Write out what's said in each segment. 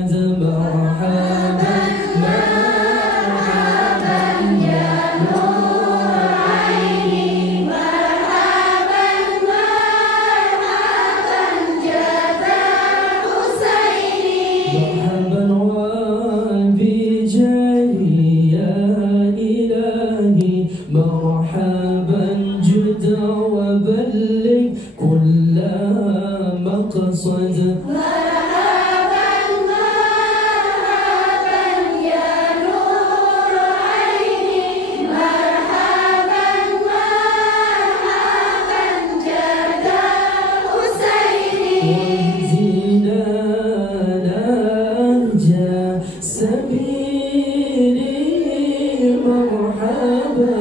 سعد مرحبا مرحبا يا نور عيني مرحبا مرحبا جد الحسين مرحبا وبجاري يا إلهي مرحبا جد وبلغ كل مقصد مرحبا مرحبا يا نور عيني مرحبا مرحبا جد الحسين وانزلنا نهجا سبيلي مرحبا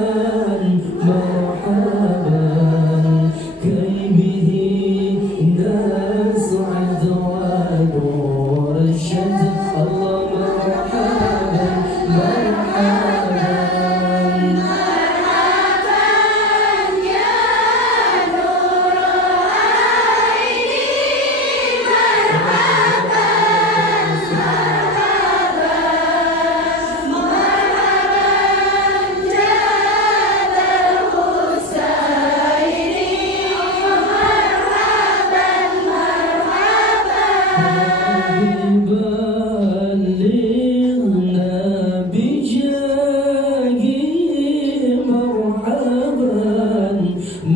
مرحبا كي به نسعد ونور الشد الله مرحبا مرحبا مرحبا يا نور عيني مرحبا مرحبا مرحبا جد بلغنا بجاهي مرحبا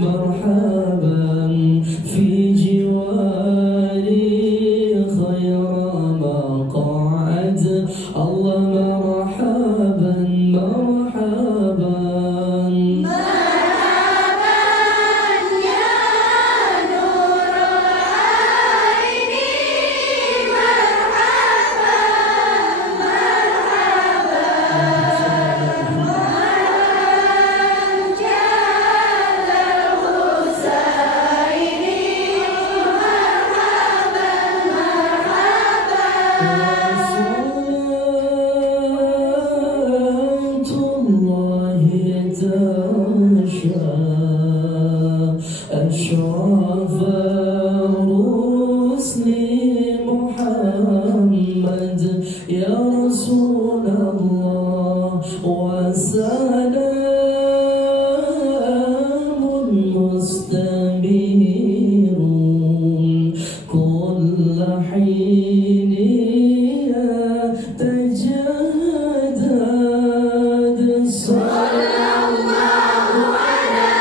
مرحبا في جواري خير مقعد الله مرحبا مرحبا مرحبا يا نور عيني مرحبا مرحبا مرحبا جد الحسين مرحبا مرحبا أشرف الرسل محمد يا رسول الله وسلام مستمر كل حين يتجدد صلى الله على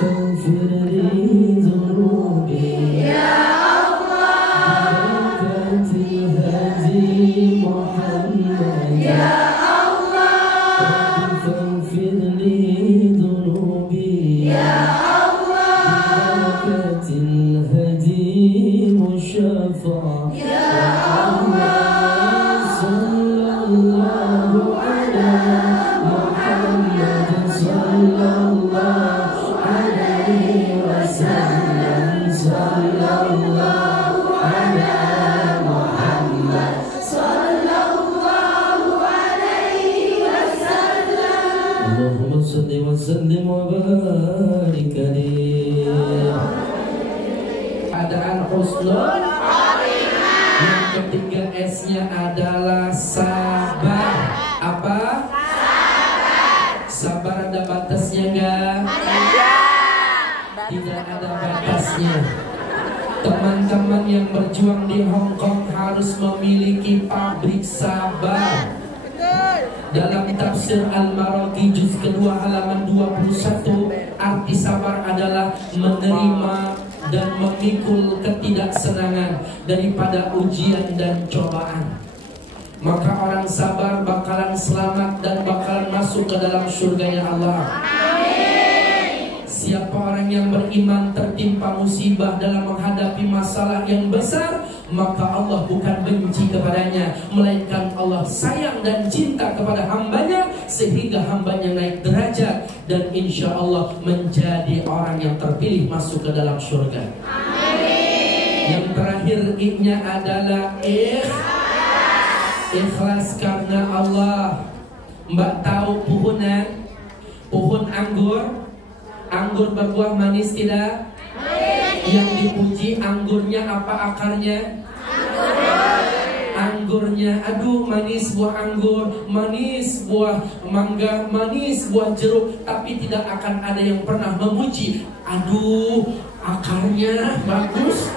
فاغفر لي ذنوبي يا الله ببركة الهادي محمد يا الله فاغفر لي ذنوبي يا الله ببركة الهادي مشفع يا الله صلى الله على محمد صلى الله عليه وسلم صلى الله على محمد صلى الله عليه وسلم اللهم صل وسلم وبارك عليه. Adaan husnul yang ketiga S-nya adalah sabar. Apa? Sabar ada batasnya enggak? Tidak ada batasnya. Teman-teman yang berjuang di Hong Kong harus memiliki pabrik sabar. Dalam tafsir Al-Maraqi juz kedua halaman 21, arti sabar adalah menerima dan memikul ketidaksenangan daripada ujian dan cobaan. Maka orang sabar bakalan selamat dan bakalan masuk ke dalam surganya Allah. Amin. Siapa orang yang beriman tertimpa musibah dalam menghadapi masalah yang besar, maka Allah bukan benci kepadanya, melainkan Allah sayang dan cinta kepada hambanya, sehingga hambanya naik derajat dan insya Allah menjadi orang yang terpilih masuk ke dalam surga. Amin. Yang terakhir I-nya adalah ikhlas karena Allah. Mbak tahu pohon anggur berbuah manis tidak? Yang dipuji anggurnya apa akarnya? Anggurnya. Aduh, manis buah anggur, manis buah mangga, manis buah jeruk, tapi tidak akan ada yang pernah memuji, aduh, akarnya bagus.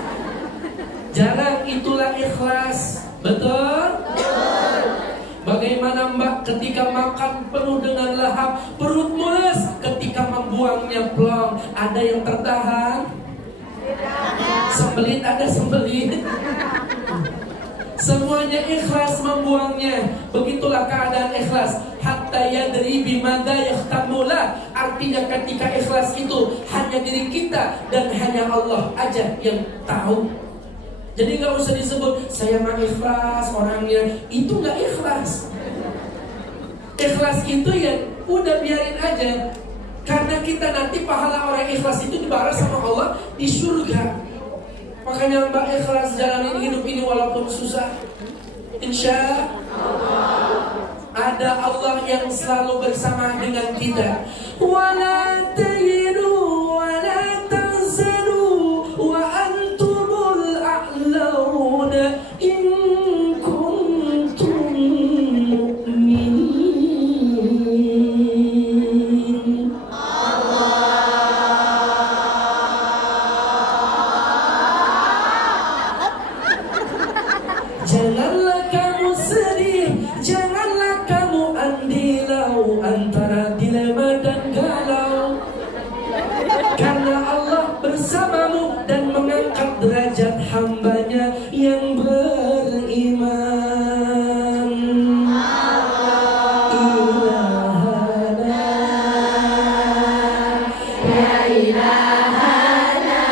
Jarang. Itulah ikhlas. Betul? Bagaimana Mbak ketika makan penuh dengan lahap, perut mules, ketika membuangnya plong, ada yang tertahan? Sembelit ada sembelit. Semuanya ikhlas membuangnya. Begitulah keadaan ikhlas. Hatta yadri bimada yahtamula. Artinya ketika ikhlas itu hanya diri kita dan hanya Allah aja yang tahu. Jadi gak usah disebut saya mah ikhlas orangnya, itu gak ikhlas. Ikhlas itu ya udah biarin aja, karena kita nanti pahala orang ikhlas itu dibalas sama Allah di surga. Makanya Mbak ikhlas jalanin hidup ini walaupun susah. Insya Allah ada Allah yang selalu bersama dengan kita. Wala tahiru wala tahzanu wa antumul a'launa in kuntum mu'minin. Janganlah kamu sedih, janganlah kamu andilau antara dilema dan galau, karena Allah bersamamu dan mengangkat derajat hambanya yang beriman. Ilahana, ya ilahana,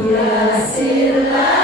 ya sirlana.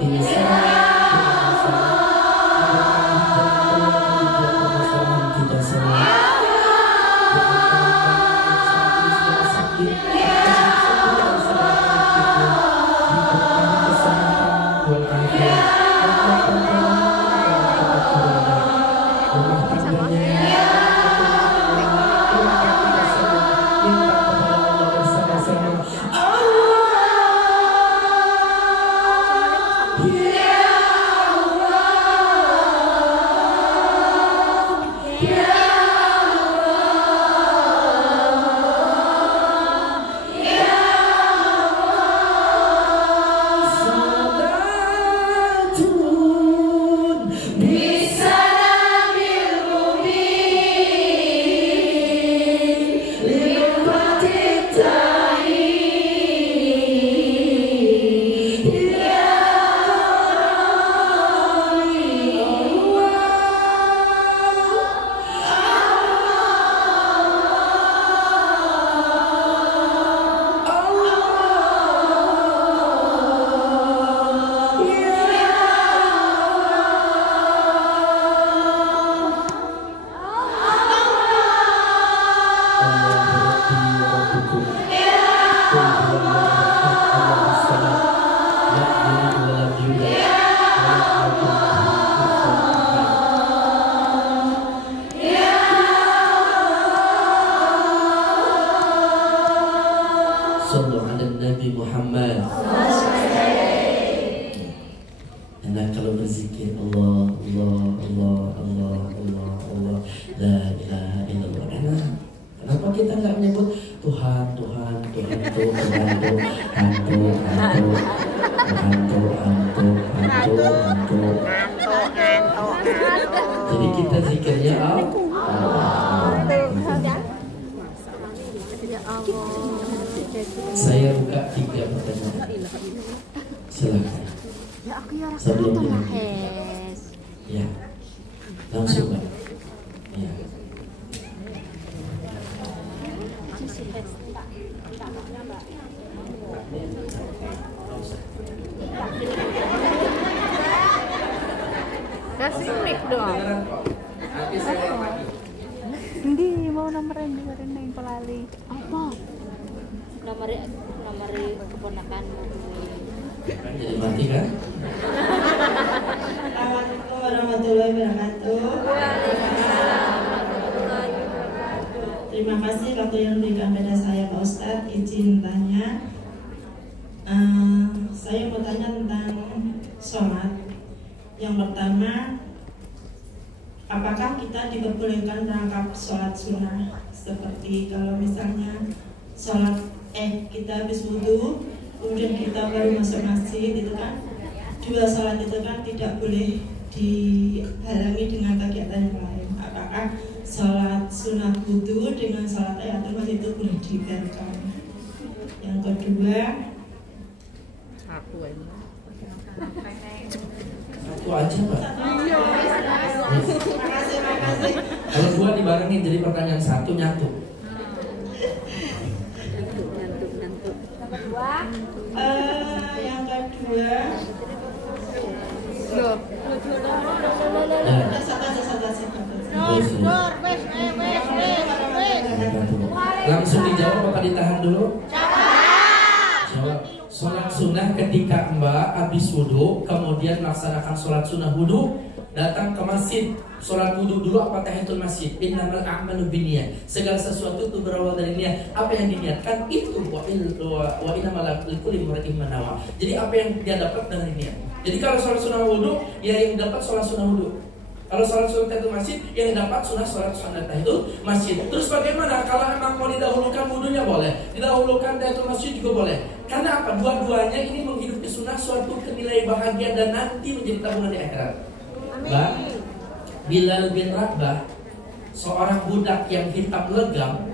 artinya kita semua. Sallu ala Nabi Muhammad. Dan kalau berzikir Allah, Allah, Allah, Allah, Allah, Allah, la ilaha illallah. Kenapa kita nggak menyebut Tuhan, Tuhan, Tuhan, Tuhan, Tuhan, Jadi kita zikirnya Allah. Saya buka 3 pertanyaan. Silakan. Sebelum ya, langsung Pak. Ya. Kasih mic dong. Nanti saya lagi. Hindi mau nomornya rin na yung palali. Apa? Nomor keponakanmu. Jadi mati kan? Assalamualaikum warahmatullahi wabarakatuh. Terima kasih waktu yang diberikan pada saya Pak Ustadz. Izin tanya, saya mau tanya tentang sholat. Yang pertama, apakah kita diperbolehkan merangkap sholat sunnah? Seperti kalau misalnya sholat kita habis wudhu, kemudian kita baru masuk masjid, itu kan 2 sholat itu kan tidak boleh dihalangi dengan kegiatan yang lain. Apakah sholat sunnah wudhu dengan sholat tahiyatul masjid itu boleh dibiarkan? Yang kedua, Aku ini. Satu aja Pak. makasih. Kalau 2 dibarengin jadi pertanyaan 1 nyatu. Yang kedua, Loh. Langsung dijawab apa ditahan dulu? Jawab. Sholat sunnah ketika Mbak habis wudhu, kemudian melaksanakan sholat sunnah wudhu, datang ke masjid, sholat wudhu dulu apa tahiyatul masjid? Innamal a'malu binniyat. Segala sesuatu itu berawal dari niat. Apa yang diniatkan itu wa innamal likulli imri'in ma nawa. Jadi apa yang dia dapat dari niat. Jadi kalau sholat sunnah wudhu, ya yang dapat sholat sunnah wudhu. Kalau sholat sunnah tahiyatul masjid, yang dapat sholat sunnah tahiyatul masjid. Terus bagaimana kalau memang mau didahulukan wudhunya boleh, didahulukan tahiyatul masjid juga boleh. Karena apa? Dua-duanya ini menghidupi sunnah suatu nilai bahagia dan nanti menjadi tabungan di akhirat. Mbak, Bilal bin Rabah, seorang budak yang hitam legam,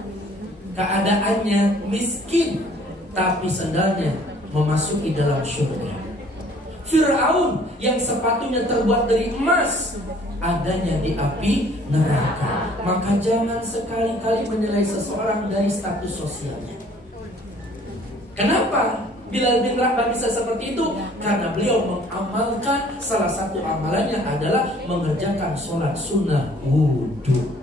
keadaannya miskin, tapi sendalnya memasuki dalam surga. Fir'aun yang sepatunya terbuat dari emas, adanya di api neraka. Maka jangan sekali-kali menilai seseorang dari status sosialnya. Kenapa? Bilal bin Rabah bisa seperti itu karena beliau mengamalkan salah satu amalannya adalah mengerjakan sholat sunnah wudhu.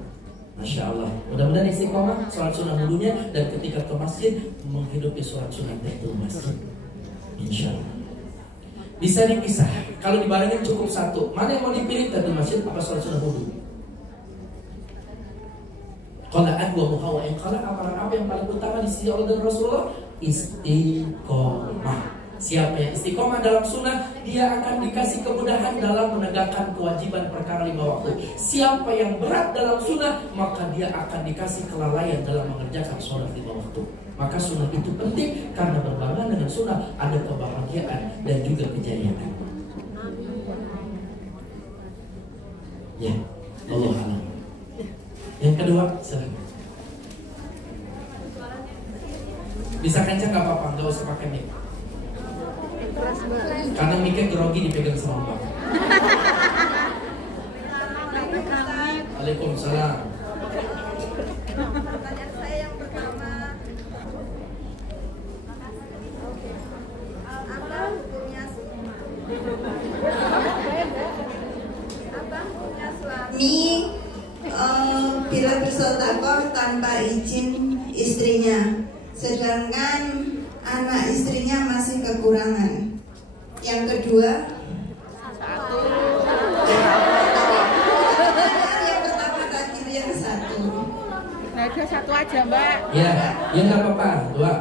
Masya Allah. Mudah-mudahan istiqomah sholat sunnah wudhunya, dan ketika ke masjid menghidupi sholat sunnah itu masjid. Insya Allah. Bisa dipisah. Kalau dibarengin cukup satu. Mana yang mau dipilih tadi, masjid apa sholat sunnah wudhu? Qalaan wa muhawa yang qala, amalan apa yang paling utama di sisi Allah dan Rasulullah? Istiqomah. Siapa yang istiqomah dalam sunnah, dia akan dikasih kemudahan dalam menegakkan kewajiban perkara 5 waktu. Siapa yang berat dalam sunnah, maka dia akan dikasih kelalaian dalam mengerjakan sholat 5 waktu. Maka sunnah itu penting karena berbarengan dengan sunnah ada kebahagiaan dan juga kejayaan. Ya, Allah alam. Yang kedua, silakan. Bisa kencang nggak apa-apa, nggak usah pakai mic. Karena mic-nya grogi dipegang sama Mbak. Waalaikumsalam. Pertanyaan saya yang pertama, apa hukumnya suami bila bersedekah tanpa izin istrinya, sedangkan anak istrinya masih kekurangan? Yang kedua, yang pertama tadi yang satu. Nah, ada satu aja, Mbak. Ya nggak apa-apa. Dua.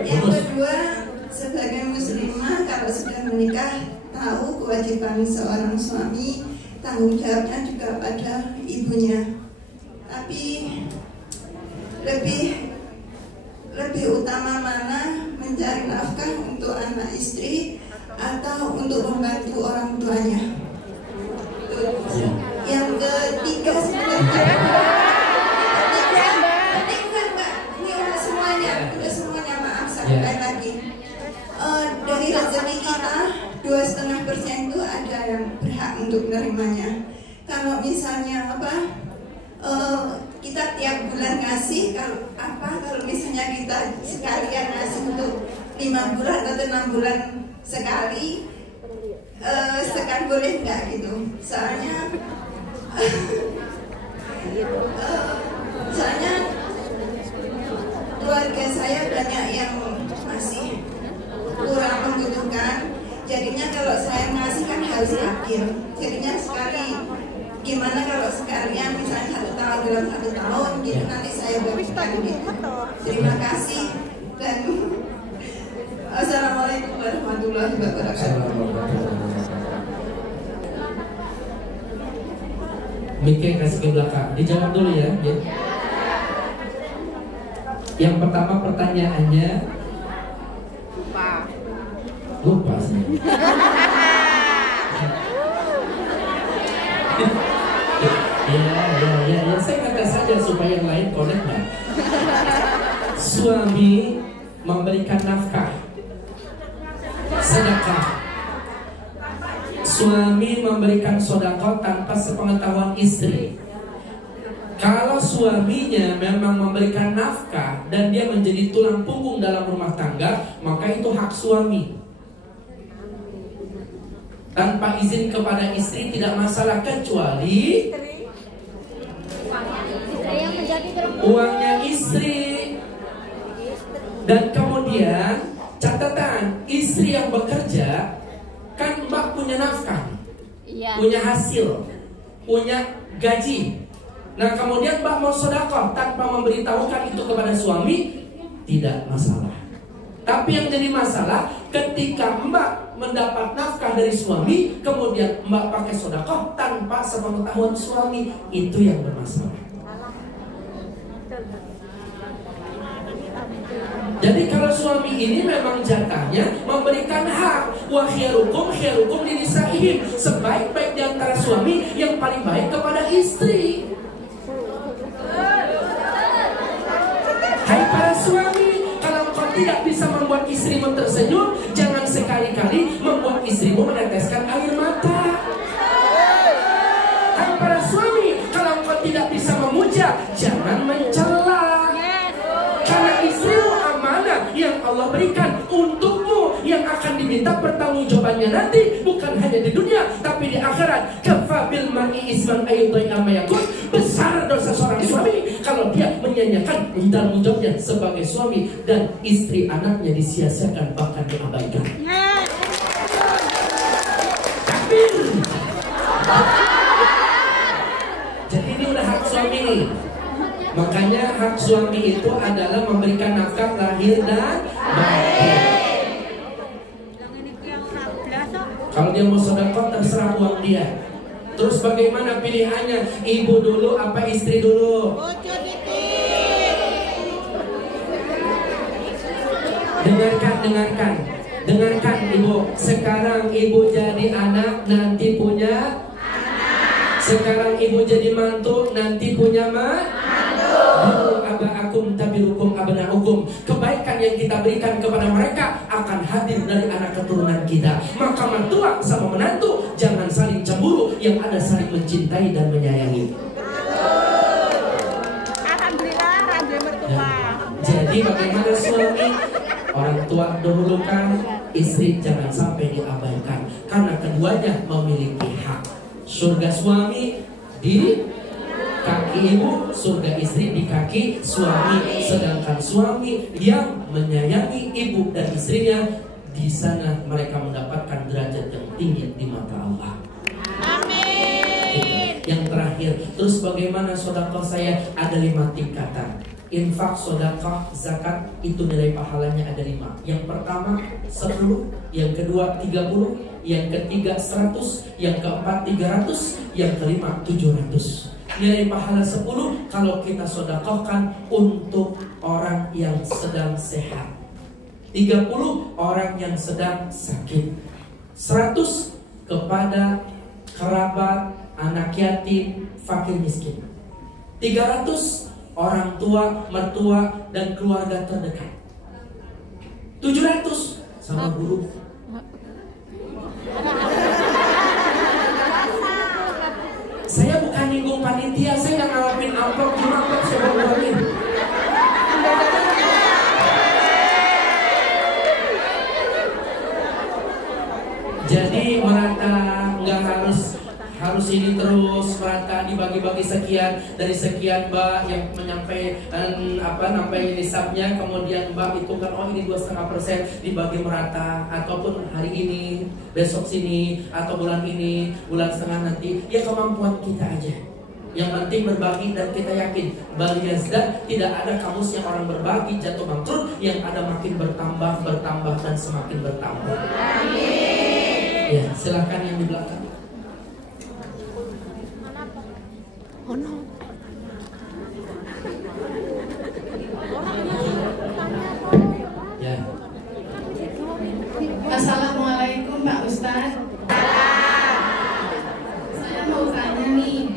Yang kedua, sebagai muslimah kalau sudah menikah, tahu kewajiban seorang suami, tanggung jawabnya juga pada ibunya. Tapi lebih utama mana mencari nafkah untuk anak istri atau untuk membantu orang tuanya? Yang ketiga sebenarnya ini udah semuanya maaf sampai lagi. Dari rezeki kita 2,5% itu ada yang berhak untuk menerimanya. Kalau misalnya kita tiap bulan ngasih, kalau misalnya kita sekalian ngasih untuk 5 bulan atau 6 bulan sekali, sekan boleh nggak gitu? Soalnya keluarga saya banyak yang masih kurang membutuhkan. Jadinya kalau saya ngasih kan harus adil. Jadinya gimana kalau sekalian misalnya 1 tahun dalam 1 tahun gitu, nanti saya bagikan gitu. Terima kasih dan Assalamualaikum warahmatullahi wabarakatuh. Mikir kasih ke belakang. Dijawab dulu ya. Yang pertama pertanyaannya lupa sih. Ya, saya kata saja supaya yang lain connect lah. Suami memberikan nafkah, sedekah. Suami memberikan sedekah tanpa sepengetahuan istri. Kalau suaminya memang memberikan nafkah dan dia menjadi tulang punggung dalam rumah tangga, maka itu hak suami. Tanpa izin kepada istri tidak masalah, kecuali uangnya istri. Dan kemudian catatan, istri yang bekerja kan Mbak punya nafkah, punya hasil, punya gaji. Nah kemudian Mbak mau sedekah tanpa memberitahukan itu kepada suami, tidak masalah. Tapi yang jadi masalah ketika Mbak mendapat nafkah dari suami, kemudian Mbak pakai sedekah tanpa sepengetahuan suami, itu yang bermasalah. Jadi kalau suami ini memang jatahnya memberikan hak, wa khairukum linisaihim, sebaik-baik di antara suami yang paling baik kepada istri. Hai para suami, kalau kau tidak bisa membuat istrimu tersenyum, jangan sekali-kali membuat istrimu meneteskan air mata. Hai para suami, kalau kau tidak bisa memuja, jangan mencela. Karena istrimu amanah yang Allah berikan untukmu, akan diminta pertanggungjawabannya nanti, bukan hanya di dunia tapi di akhirat. Kafabil mar'i isman ayyudai amayakun. Besar dosa seorang suami kalau dia menyanyiakan tanggung jawabnya sebagai suami dan istri anaknya disia-siakan bahkan diabaikan. Takbir. Jadi ini udah hak suami nih. Makanya hak suami itu adalah memberikan nafkah lahir dan batin. Kalau dia mau sedekah terserah uang dia. Terus bagaimana pilihannya? Ibu dulu apa istri dulu? Dengarkan ibu. Sekarang ibu jadi anak, nanti punya anak. Sekarang ibu jadi mantu, nanti punya mantu. Aba'akum tabirukum abna'ukum. Kebaikan yang kita berikan kepada mereka akan hadir dari anak keturunan kita. Maka mertua sama menantu jangan saling cemburu, yang ada saling mencintai dan menyayangi. Alhamdulillah, raja mertua. Jadi bagaimana suami? Orang tua dahulukan, istri jangan sampai diabaikan. Karena keduanya memiliki hak. Surga suami di kaki ibu, surga istri di kaki suami. Sedangkan suami yang menyayangi ibu dan istrinya, di sana mereka mendapatkan derajat yang tinggi di mata Allah. Amin. Yang terakhir, terus bagaimana sedekah saya? Ada 5 tingkatan. Infak, sedekah, zakat itu nilai pahalanya ada 5. Yang pertama 10, yang kedua 30, yang ketiga 100, yang keempat 300, yang kelima 700. Nilai pahala 10 kalau kita sedekahkan untuk orang yang sedang sehat. 30 orang yang sedang sakit. 100 kepada kerabat, anak yatim, fakir miskin. 300 orang tua, mertua, dan keluarga terdekat. 700 sama guru. Saya bukan nyinggung panitia, saya nggak ngalamin amplop, cuma amplop saya ngalamin. Jadi merata, nggak harus ini terus merata, dibagi-bagi sekian dari sekian mbak yang nyampe nisabnya, kemudian mbak itu kan oh ini 2,5% dibagi merata, ataupun hari ini besok sini atau bulan ini bulan setengah nanti, ya kemampuan kita aja. Yang penting berbagi dan kita yakin bal yazdad, tidak ada kamus yang orang berbagi jatuh bangkrut, yang ada makin bertambah dan semakin bertambah. Amin. Ya, silakan yang di belakang. Oh no. Ya. Assalamualaikum Pak Ustadz. Saya mau tanya nih.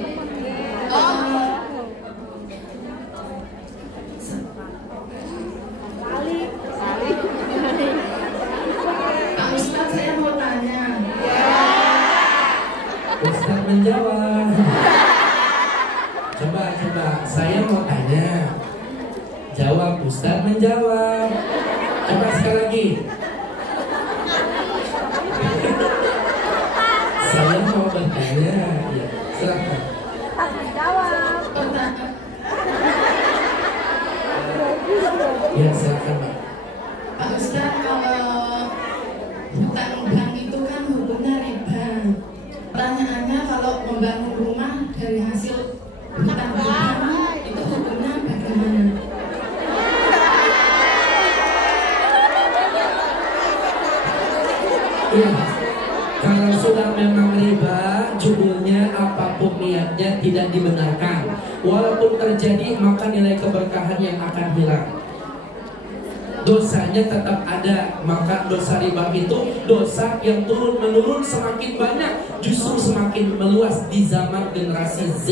Pak Ustadz, saya mau tanya. Ustadz menjawab. Coba, saya mau tanya. Jawab, Ustadz menjawab. Coba sekali lagi. Saya mau bertanya. Ya, silakan. Ya, silakan, Pak. Pak Ustadz, kalau hutang bank itu kan hukumnya riba. Pertanyaannya, kalau membangun rumah dari hasil hutang bank itu hukumnya bagaimana? Ya, kalau sudah memang riba, judulnya apapun niatnya tidak dibenarkan. Walaupun terjadi, maka nilai keberkahan yang akan hilang. Dosanya tetap ada. Maka dosa riba itu dosa yang turun menurun semakin banyak, justru semakin meluas di zaman generasi Z.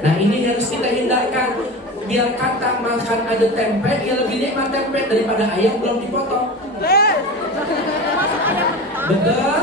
Nah, ini harus kita hindarkan. Biar kata makan ada tempe, ya lebih nikmat tempe daripada ayam belum dipotong. Betul?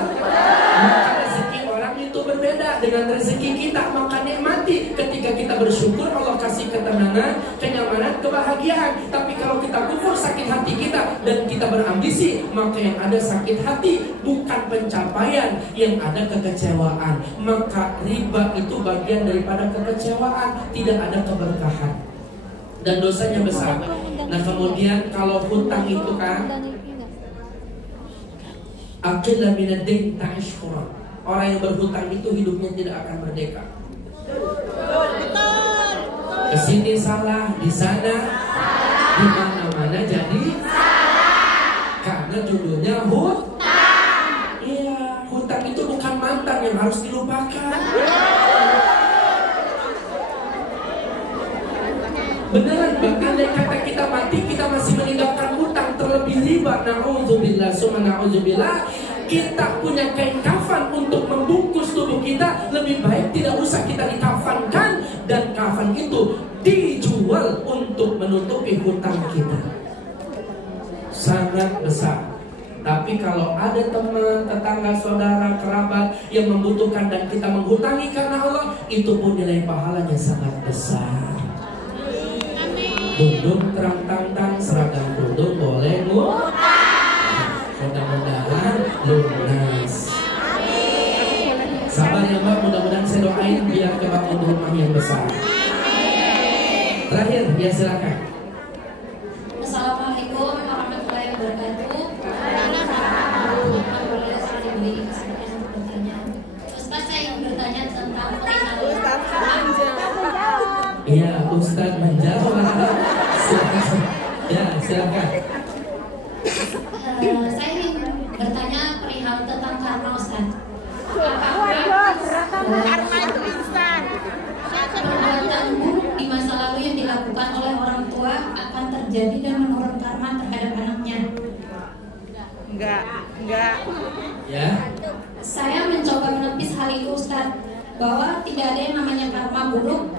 Maka rezeki orang itu berbeda dengan rezeki kita. Maka nikmati ketika kita bersyukur, Allah kasih ketenangan, kenyamanan, kebahagiaan. Tapi kalau kalau kita kufur sakit hati kita dan kita berambisi, maka yang ada sakit hati, bukan pencapaian, yang ada kekecewaan. Maka riba itu bagian daripada kekecewaan, tidak ada keberkahan dan dosanya besar. Nah kemudian kalau hutang itu kan aqilla minad-dain ta'ishura. Orang yang berhutang itu hidupnya tidak akan merdeka. Kesini salah, di sana di mana-mana jadi salah. Karena judulnya hutang. Iya, hutang itu bukan mantan yang harus dilupakan. Beneran, bahkan dari kata kita mati kita masih meninggalkan hutang, terlebih riba. Na'udzubillah, summa na'udzubillah. Kita punya kain kafan untuk membungkus tubuh kita, lebih baik tidak usah kita dikafankan, dan kafan itu dijual untuk menutupi hutang kita. Sangat besar. Tapi kalau ada teman, tetangga, saudara, kerabat yang membutuhkan dan kita menghutangi karena Allah, itu pun nilai pahalanya sangat besar. Duduk terang-tang, seragam kerudung boleh ngutang. Mudah-mudahan lunas. Sabar ya Mbak, mudah-mudahan saya doain biar kebangun rumah yang besar. Terakhir, ya silakan. Assalamualaikum warahmatullahi wabarakatuh. Ustaz, saya ingin bertanya tentang perihal Iya, Ustaz menjawab. Silakan. Ya, silakan. Saya ingin bertanya perihal tentang karma, Ustaz. Apakah perbuatan buruk di masa lalu yang dilakukan oleh orang tua akan terjadi dan menurun karma terhadap anaknya? Enggak. Ya. Saya mencoba menepis hal itu, Ustaz, bahwa tidak ada yang namanya karma buruk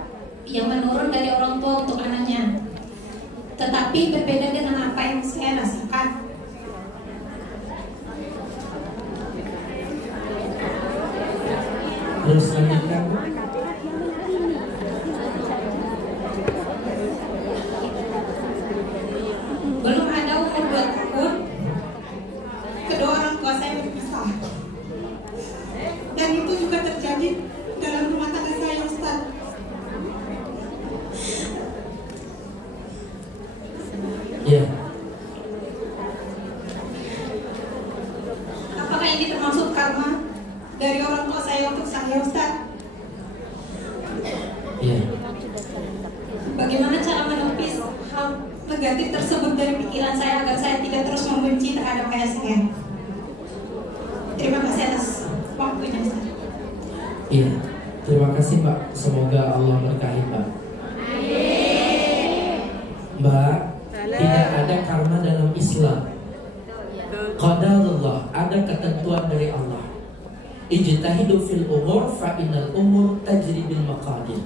yang menurun dari orang tua untuk anaknya. Tetapi berbeda dengan apa yang saya rasakan. Terus lanjutkan. Belum ada umur 2 tahun, kedua orang tua saya berpisah. Dan itu juga terjadi dalam rumah tangga saya, Ustaz. Ya. Apakah ini termasuk karma dari orang tua saya untuk saya, Ustaz? Ya. Bagaimana cara menepis hal negatif tersebut dari pikiran saya agar saya tidak terus membenci terhadap ayah saya? Terima kasih atas waktunya, Ustaz. Iya. Terima kasih Mbak. Semoga Allah berkahi Mbak. Mbak, tidak ada karma dalam Islam. Qadarullah, ada ketentuan dari Allah. Ijtahidu fil umur fa innal umur tajri bil maqadir.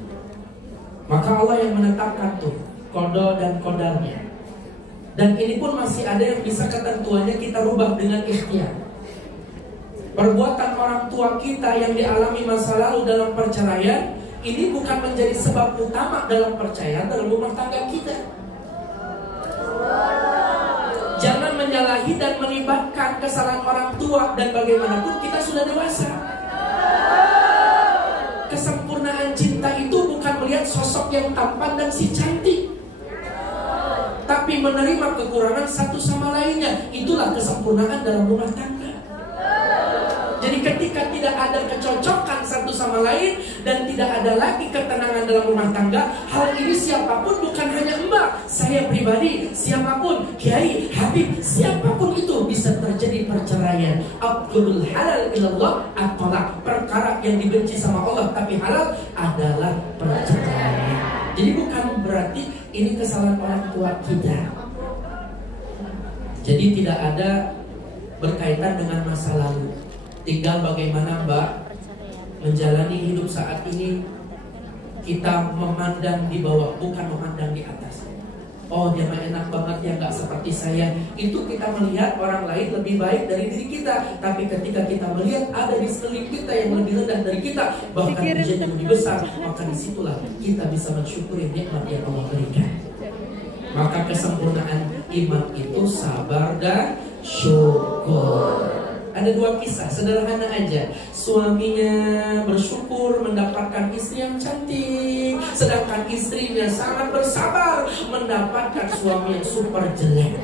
Maka Allah yang menetapkan tuh qada dan qadarnya. Dan ini pun masih ada yang bisa ketentuannya kita rubah dengan ikhtiar. Perbuatan orang tua kita yang dialami masa lalu dalam perceraian, ini bukan menjadi sebab utama dalam perceraian dalam rumah tangga kita. Jangan menyalahi dan melibatkan kesalahan orang tua, dan bagaimanapun kita sudah dewasa. Kesempurnaan cinta itu bukan melihat sosok yang tampan dan si cantik, tapi menerima kekurangan satu sama lainnya. Itulah kesempurnaan dalam rumah tangga. Jadi ketika tidak ada kecocokan satu sama lain dan tidak ada lagi ketenangan dalam rumah tangga, hal ini siapapun, bukan hanya Mbak, saya pribadi, siapapun, Kiai, Habib, siapapun itu bisa terjadi perceraian. Abdul halal ilallah at-talaq. Perkara yang dibenci sama Allah tapi halal adalah perceraian. Jadi bukan berarti ini kesalahan orang tua kita. Jadi tidak ada berkaitan dengan masa lalu. Tinggal bagaimana Mbak menjalani hidup saat ini. Kita memandang di bawah, bukan memandang di atas. Oh dia mah enak banget ya, gak seperti saya. Itu kita melihat orang lain lebih baik dari diri kita. Tapi ketika kita melihat ada di sekeliling kita yang lebih rendah dari kita, bahkan dia yang lebih besar, maka disitulah kita bisa mensyukuri nikmat yang Allah berikan. Maka kesempurnaan iman itu sabar dan syukur. Ada 2 kisah sederhana aja. Suaminya bersyukur mendapatkan istri yang cantik, sedangkan istrinya sangat bersabar mendapatkan suami yang super jelek.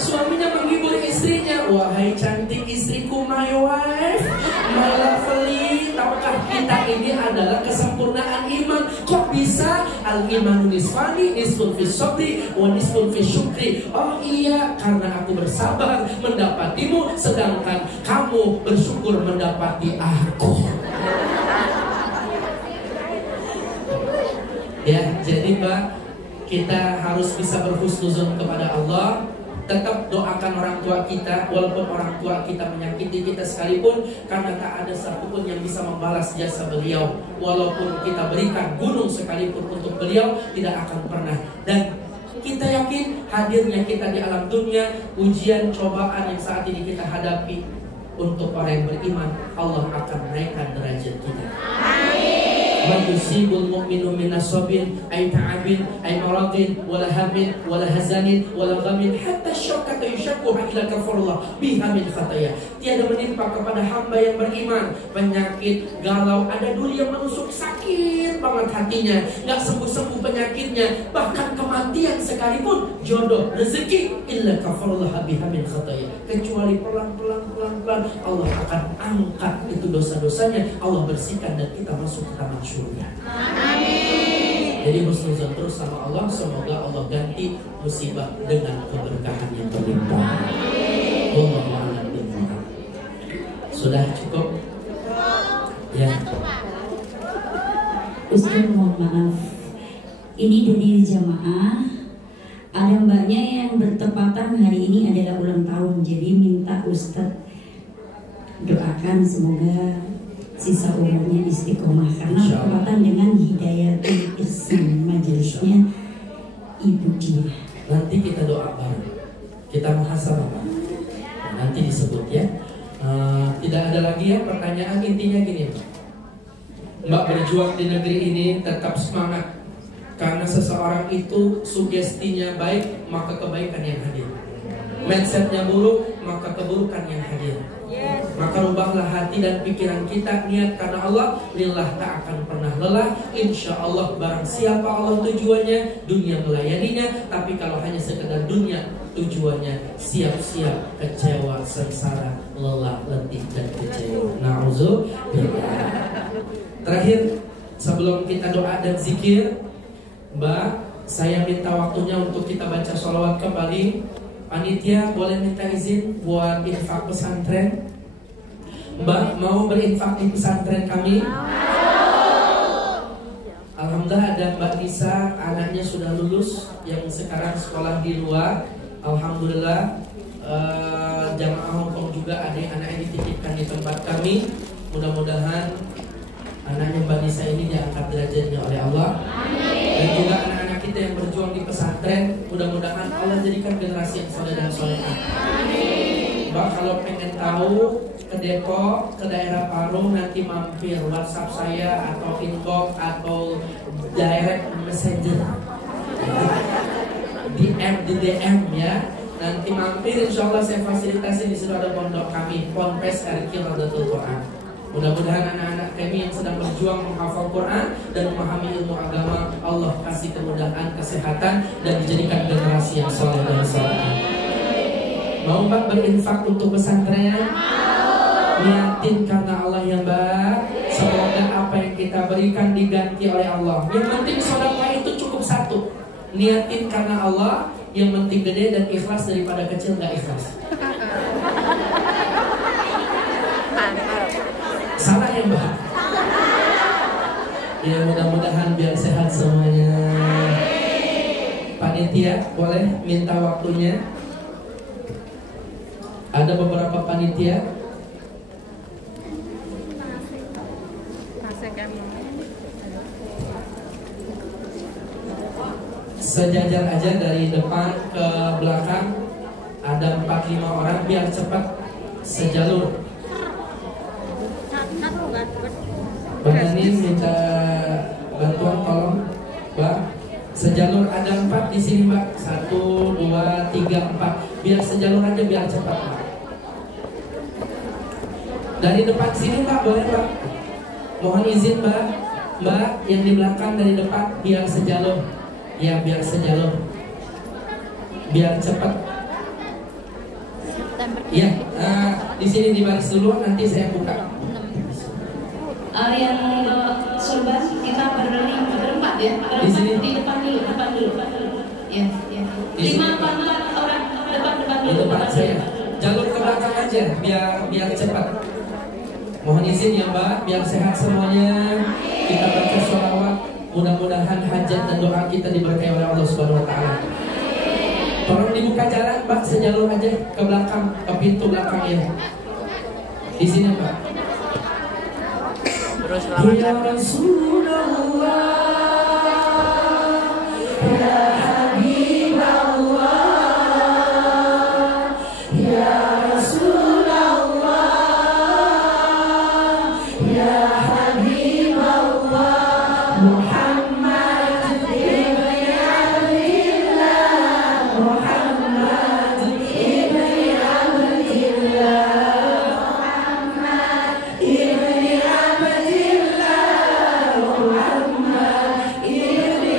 Suaminya menghibur istrinya, wahai cantik istriku, my wife, my lovely. Tahukah kita ini adalah kesempurnaan iman? Kok bisa? Al-imanu nisfani, nisfun fi sabri, wa nisfun fi syukri. Oh iya, karena aku bersabar mendapatimu, sedangkan kamu bersyukur mendapati aku. Ya, jadi Mbak, kita harus bisa berhusnuzon kepada Allah. Tetap doakan orang tua kita, walaupun orang tua kita menyakiti kita sekalipun, karena tak ada satupun yang bisa membalas jasa beliau. Walaupun kita berikan gunung sekalipun untuk beliau, tidak akan pernah. Dan kita yakin hadirnya kita di alam dunia, ujian cobaan yang saat ini kita hadapi, untuk orang yang beriman, Allah akan naikkan derajat kita. Man yusibul mu'minu min nasabin ay ta'abin ay maradin wala hamin wala hazanin wala ghamin hatta syauqata yushaqquha ila kafarullah biha min khataya. Tiada menimpa kepada hamba yang beriman penyakit, galau, ada duri yang menusuk, sakit banget hatinya, nggak sembuh-sembuh penyakitnya, bahkan kematian sekalipun, jodoh, rezeki, illa kafarullah biha min khataya, kecuali pelan-pelan Allah akan angkat itu dosa-dosanya, Allah bersihkan dan kita masuk ke taman surga. Amin. Jadi husnuzon terus sama Allah, semoga Allah ganti musibah dengan keberkahan yang berlimpah. Allahumma amin. Sudah cukup? Ya. Ustaz, mohon maaf. Ini dari jamaah. Ada mbaknya yang bertepatan hari ini adalah ulang tahun. Jadi minta Ustaz doakan semoga sisa umurnya istiqomah karena bertepatan dengan Hidayatul Ihsan, majelisnya ibu dia. Nanti kita doa bareng, kita muhasabah, nanti disebut ya. Tidak ada lagi ya pertanyaan, intinya gini, Mbak berjuang di negeri ini tetap semangat, karena seseorang itu sugestinya baik maka kebaikan yang hadir, mindsetnya buruk maka keburukan yang hadir. Maka rubahlah hati dan pikiran kita, niat karena Allah, lillah tak akan pernah lelah. Insya Allah barang siapa Allah tujuannya, dunia melayaninya. Tapi kalau hanya sekedar dunia tujuannya, siap-siap kecewa, sengsara, lelah, letih dan kecewa. Na'udzubillah. Terakhir, sebelum kita doa dan zikir, Mbak, saya minta waktunya untuk kita baca sholawat kembali. Panitia boleh minta izin buat infak pesantren. Mbak mau berinfak di pesantren kami? Alhamdulillah ada Mbak Nisa, anaknya sudah lulus, yang sekarang sekolah di luar. Alhamdulillah. Jamaah Hongkong juga ada yang anaknya dititipkan di tempat kami. Mudah-mudahan anaknya Mbak Nisa ini diangkat derajatnya oleh Allah. Dan juga anak-anak kita yang berjuang di pesantren, mudah-mudahan Allah jadikan generasi yang soleh dan solehah. Mbak kalau pengen tahu ke Depok, ke daerah Parung, nanti mampir WhatsApp saya atau inbox atau direct messenger, DM ya. Nanti mampir, insya Allah saya fasilitasi. Di situ ada pondok kami, Ponpes Erkil Radatul Quran. Mudah-mudahan anak-anak kami yang sedang berjuang menghafal Quran dan memahami ilmu agama, Allah kasih kemudahan, kesehatan, dan dijadikan generasi yang soleh dan solehah. Mau Mbak berinfak untuk pesantren? Niatin karena Allah ya Mbak. Semoga apa yang kita berikan diganti oleh Allah. Yang penting sedekah itu cukup satu. Niatin karena Allah. Yang penting gede dan ikhlas daripada kecil nggak ikhlas. Salah ya Mbak? Ya mudah-mudahan biar sehat semuanya. Panitia boleh minta waktunya. Ada beberapa panitia. Sejajar aja dari depan ke belakang. Ada 4-5 orang biar cepat sejalur. Bang Ani minta bantuan tolong Mbak Sejalur ada 4 di sini Mbak. 1, 2, 3, 4. Biar sejalur aja biar cepat Mbak. Dari depan sini Mbak, boleh Mbak? Mohon izin Mbak. Mbak yang di belakang dari depan biar sejalur. Ya biar sejalur. Biar cepat. Ya, di sini di baris dulu nanti saya buka. Yang sorban kita berempat ya. Di sini. Di depan dulu. Ya. 5 orang depan Di depan saya. Jalur ke belakang aja biar cepat. Mohon izin ya Mbak, biar sehat semuanya. Kita baca sholawat. Mudah-mudahan hajat dan doa kita diberkahi oleh Allah Subhanahu Wa Taala. Tolong dibuka jalan Mbak, sejalur aja ke belakang, ke pintu belakang ya. Di sini Mbak. Terus selamat Ya Rasulullah, ya Habiballah, ya Rasulullah, ya Habiballah, Muhammad ibn Abdillah, Muhammad ibn Abdillah, Muhammad ibn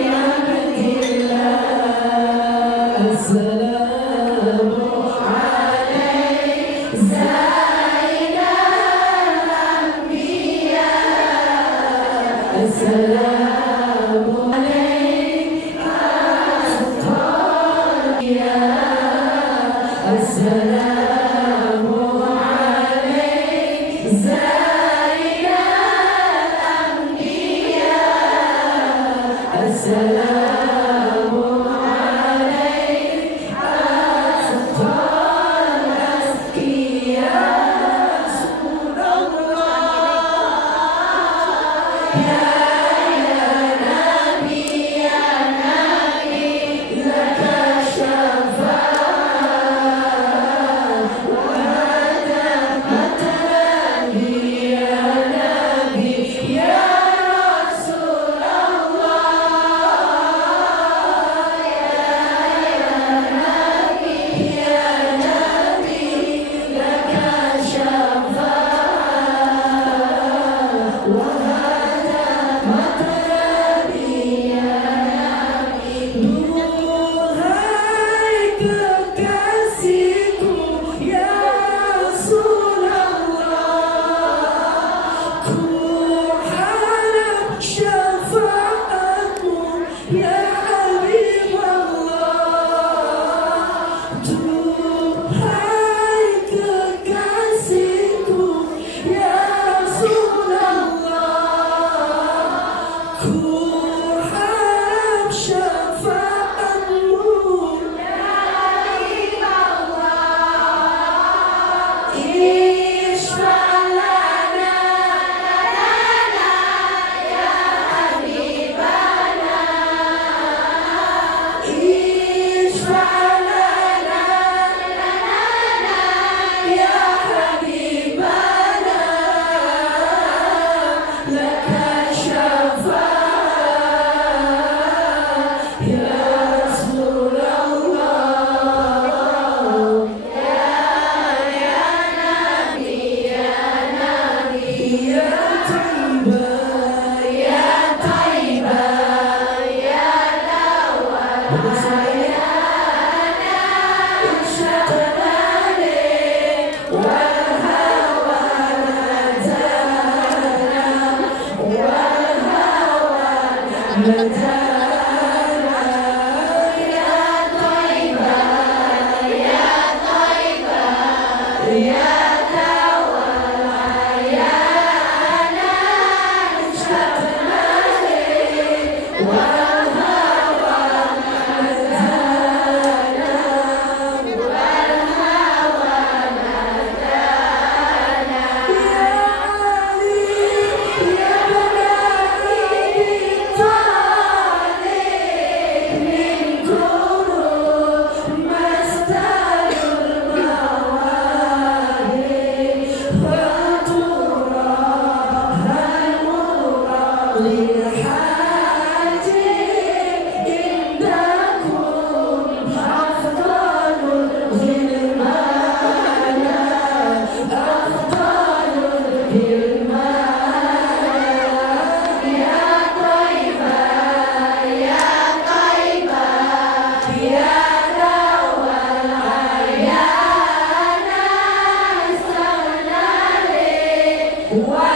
Kerja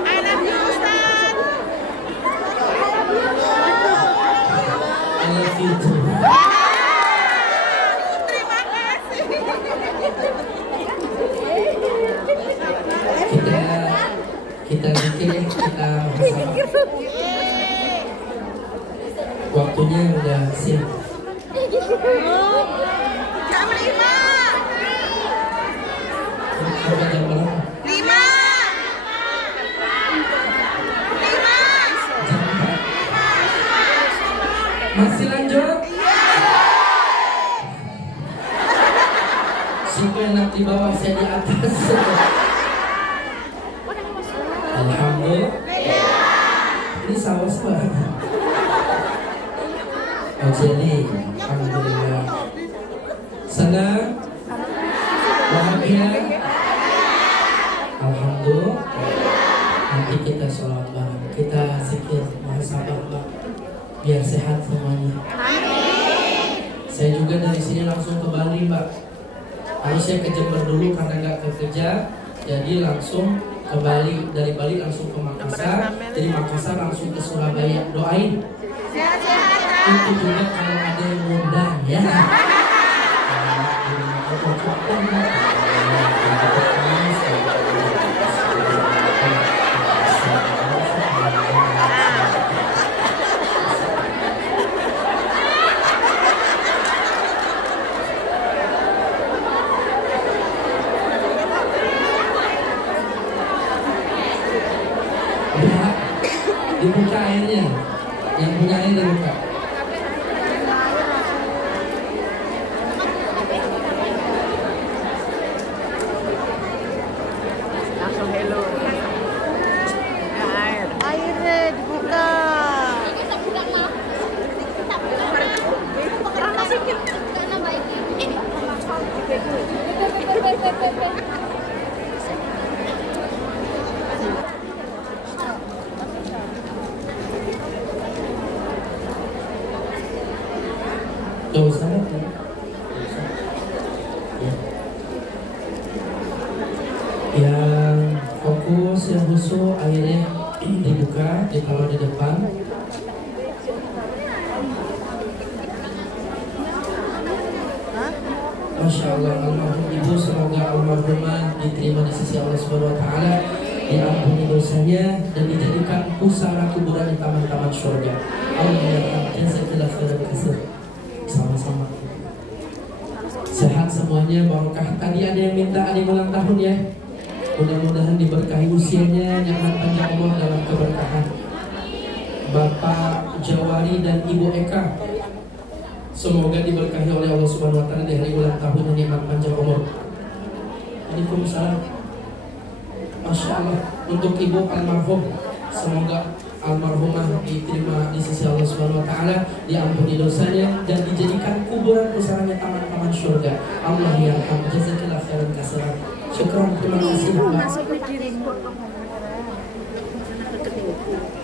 Anaknya Ustaz. I love you too. Terima kasih. Kita bikin, kita waktunya udah siap. Jam 5. Sampai jam berapa? 5. Masih lanjut? Siapa enak di bawah, saya di atas. Alhamdulillah. Ini saus Pak. Oh jadi, alhamdulillah. Senang? Bahagia? Alhamdulillah. Nanti kita sholat bareng, kita zikir muhasabah Pak, biar sehat semuanya. Saya juga dari sini langsung ke Bali Pak. Harusnya ke Jember dulu karena nggak kerja, jadi langsung ke Bali, dari Bali langsung ke Makassar, dari Makassar langsung ke Surabaya. Doain itu juga kalau ada yang ngundang ya. Dibuka airnya, yang punya air dibuka. Langsung hello. Airnya dibuka. Gak usah ya. Yang fokus, yang khusyuk, airnya dibuka, ditaruh di depan. Masya Allah, almarhum ibu, semoga almarhumah diterima di sisi Allah Subhanahu Wa Taala, diampuni dosanya dan dijadikan pusara kuburan di taman-taman surga. Allah yarhamkan segala khairan kasih. Sama-sama. Sehat semuanya, barokah. Tadi ada yang minta ada yang ulang tahun ya. Mudah-mudahan diberkahi usianya, nyaman panjang umur dalam keberkahan. Bapak Jawari dan Ibu Eka, semoga diberkahi oleh Allah Subhanahu Wa Taala di hari ulang tahun dan nyaman panjang umur. Waalaikumsalam. Masya Allah. Untuk Ibu almarhum, semoga almarhumah diterima di sisi Allah Subhanahu Wa Taala, diampuni dosanya dan dijadikan kuburan pusaranya taman-taman surga. Allah yarham, jazakallahu khairan katsiran. Syukran, terima kasih Mbak.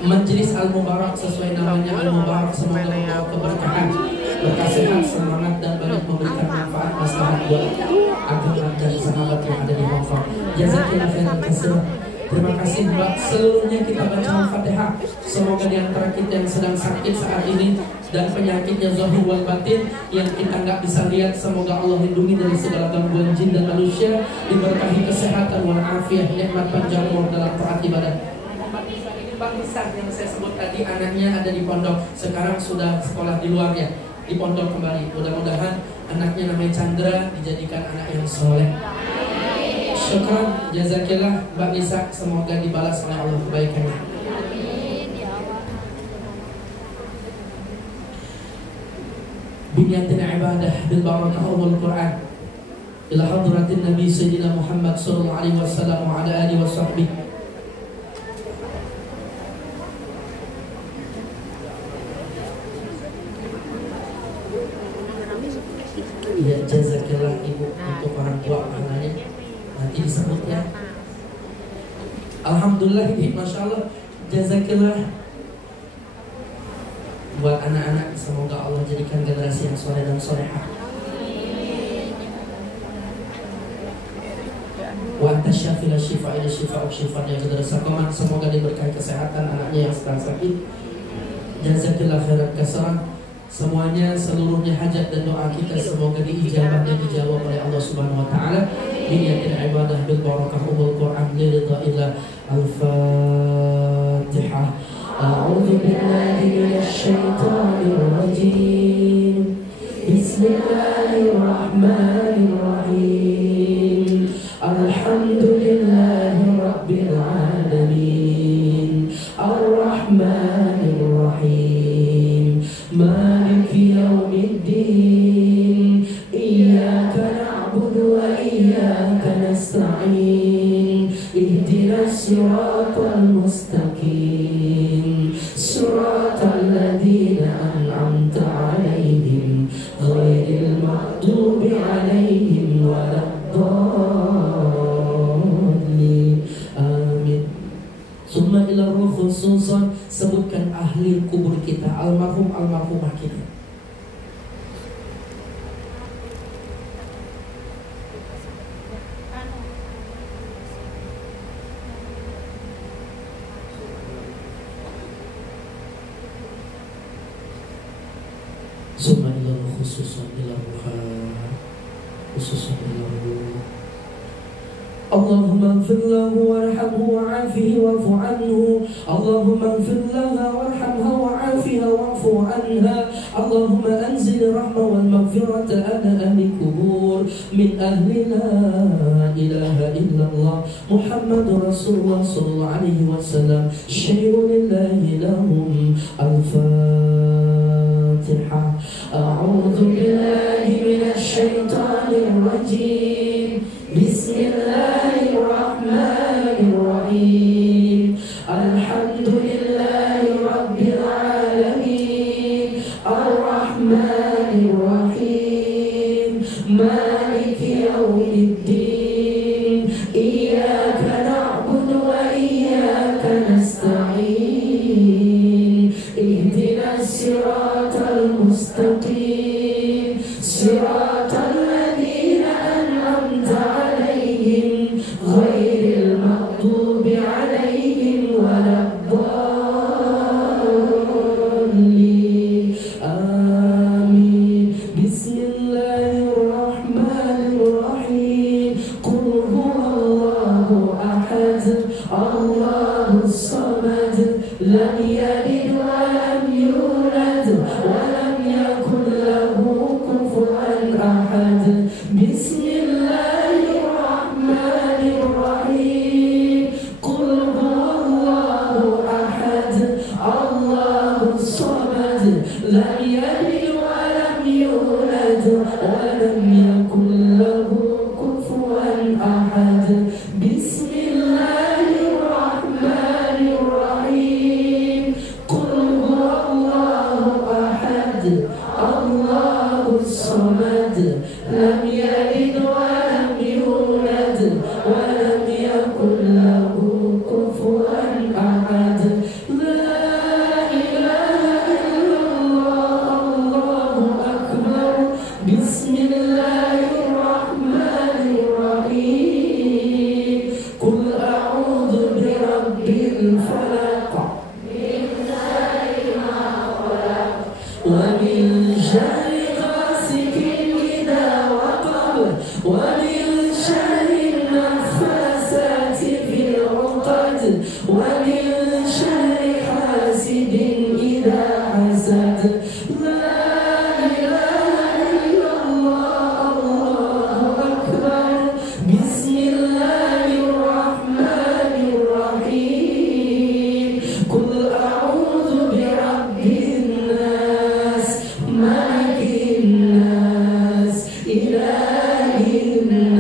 Majelis Al-Mubarak sesuai namanya Al-Mubarak, semoga membawa keberkahan, berkah sehat, semangat dan banyak memberikan manfaat maslahat buat agama dan sahabat yang ada di Hong Kong. Jazakallahu khairan katsiran. Terima kasih Mbak. Seluruhnya kita baca Al-Fatihah. Semoga di antara kita yang sedang sakit saat ini dan penyakitnya zahir wal batin yang kita nggak bisa lihat, semoga Allah lindungi dari segala gangguan jin dan manusia, diberkahi kesehatan wal afiat, nikmat panjang umur dalam taat ibadah. Mbak Nisa yang saya sebut tadi, anaknya ada di pondok, sekarang sudah sekolah di luar ya, di pondok kembali. Mudah-mudahan anaknya namanya Chandra dijadikan anak yang soleh. Syukran, jazakillah Mbak Nisa, semoga dibalas oleh Allah kebaikannya. Binyatin ibadah bil barakah umul Quran ila hadratin Nabi Sayyidina Muhammad sallallahu alaihi wasallam wa ala alihi wa sahbihi. Ya, jazakillah Ibu untuk orang tua pahalanya nanti disebut ya. Alhamdulillah, Masya Allah, jazakillah buat anak-anak, semoga Allah jadikan generasi yang soleh dan solehah. syafi la syifa illa syifa syifanya kepada sakoman. Semoga diberkahi kesehatan anaknya yang sedang sakit. Jazakillah khairan katsira. Semuanya, seluruhnya hajat dan doa kita semoga diijabahnya, dijawab oleh Allah Subhanahu wa taala. Biniyatil ibadah bil barakah umul Quran liridha illa al-Fatihah. A'udzu billahi minasy syaithanir rajim. Bismillahirrahmanirrahim. Alhamdulillahi rabbil alamin. Ar-Rahmanir Rahim. Maliki yaumiddin. Iyyaka na'budu wa iyyaka nasta'in. Ihdinas siratal mustaqim. Siratal ladzina an'amta 'alaihim ghairil maghdubi 'alaihim waladdallin. Amin. Summa ila ruh khususan, sebutkan ahli kubur kita, almarhum almarhumah kita. Summa ila ruh khususan ila ruh khususan ila ruh. Allahumma ighfir lahu warhamhu wa'afihi wa'fu anhu. Allahumma ighfir laha warhamha wa'afiha wa'fu anha. Allahumma anzil rahma wal maghfirata ala ahli kubur min ahli la ilaha illallah Muhammadur Rasulullah sallallahu alaihi wasallam. Syai'un lillahi lahum. Al-Fatihah. A'udzu billahi minasy syaithanir rajim. Bismillahirrahmanirrahim. Alhamdulillahi rabbil alamin. Ar-Rahmanir Rahim. Maliki yaumiddin. Iyyaka na'budu wa iyyaka nasta'in. Ihdinas siratal mustaqim. Siratal ladzina an'amta 'alaihim ghairil maghdubi 'alaihim waladdallin. Amin. Bismillahirrahmanirrahim. Qul huwallahu ahad. Allahus samad. Lam yalid wa lam yulad wa lam yakul lahu kufuwan ahad. Bismillahirrahmanirrahim. Qul huwallahu ahad. Allahus samad. Lam yalid wa lam yulad wa lam yakul lahu kufuwan ahad. Bismillahirrahmanirrahim. Qul huwallahu ahad. Allahus samad. Lam yalid wa lam yulad wa lam yakul lahu kufuwan ahad. La ilaha illallah. Allahu akbar. Bismillahirrahmanirrahim. Qul a'udzu birabbil falaq wa min syarri ghasikin idza waqab wa min syarri naffasati fil 'uqad wa min syarri hasidin idza hasad. La ilaha illallah. Allahu akbar. Bismillahirrahmanirrahim. Qul a'udzu birabbin nas, malikin nas, ilahin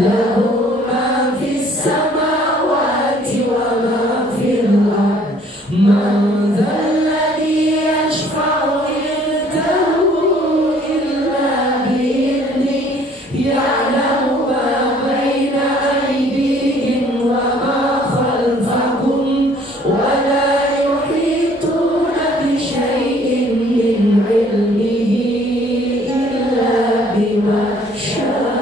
lahu ma fis samawati wa ma fil ard. Man dzalladzi yashfa'u indahu illa bi'idhnihi ya'lamu ma baina aydihim wa ma khalfahum wa la yuhituna bi syai'in min 'ilmihi illa bima syaa.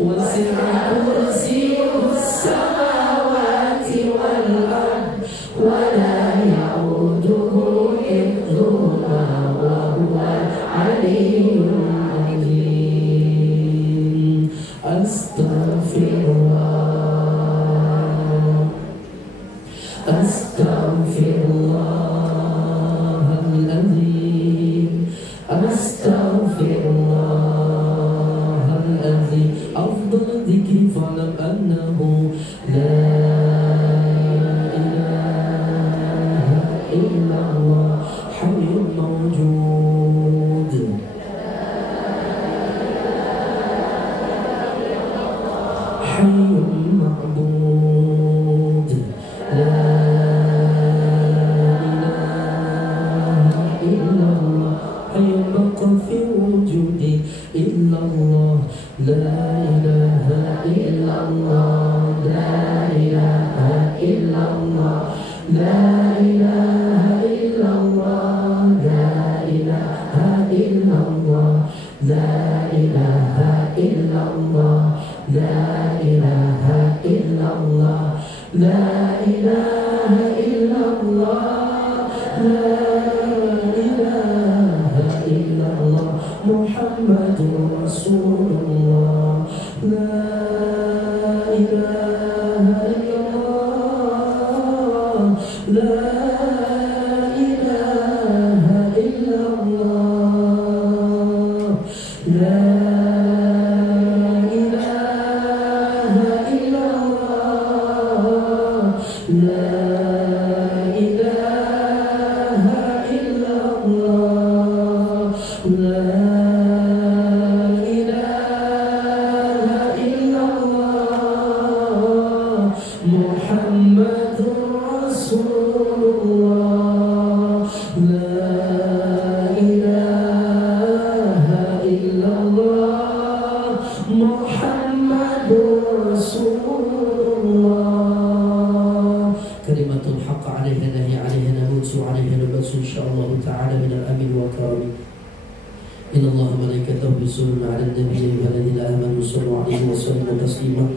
Wasi'a kursiyyuhu as-samawati wal ard wa la ya'uduhu hifdhuhuma wa huwal 'aliyyul 'azim. Astaghfirullah, astaghfirullahaladzim, astaghfirullahaladzim. Afdal dzikri fa'lam annahu la ilaha illallah hayyun mawjud. Hayyun ma'bud. La ilaha illallah hayyun baqa fi wujudi illallah. La ilaha illallah, la ilaha illallah, la ilaha illallah, la ilaha illallah, la ilaha illallah, la ilaha illallah, la ilaha illallah, la ilaha illallah, Muhammadur Rasulullah. La ilaha illallah, la ilaha illallah, la ilaha illallah, la ilaha illallah, la ilaha illallah, Muhammadur Rasulullah. La ilaha illallah, Muhammadur Rasulullah. Kalimatul haqq 'alaiha nahi 'alaiha namutu 'alaiha nabatu insyaallah ta'ala min al-amin wa karam. Inna Allaha malaikatahu yusalluna 'alan nabiyyi walladhina amanu sallu 'alaihi wa sallimu taslima.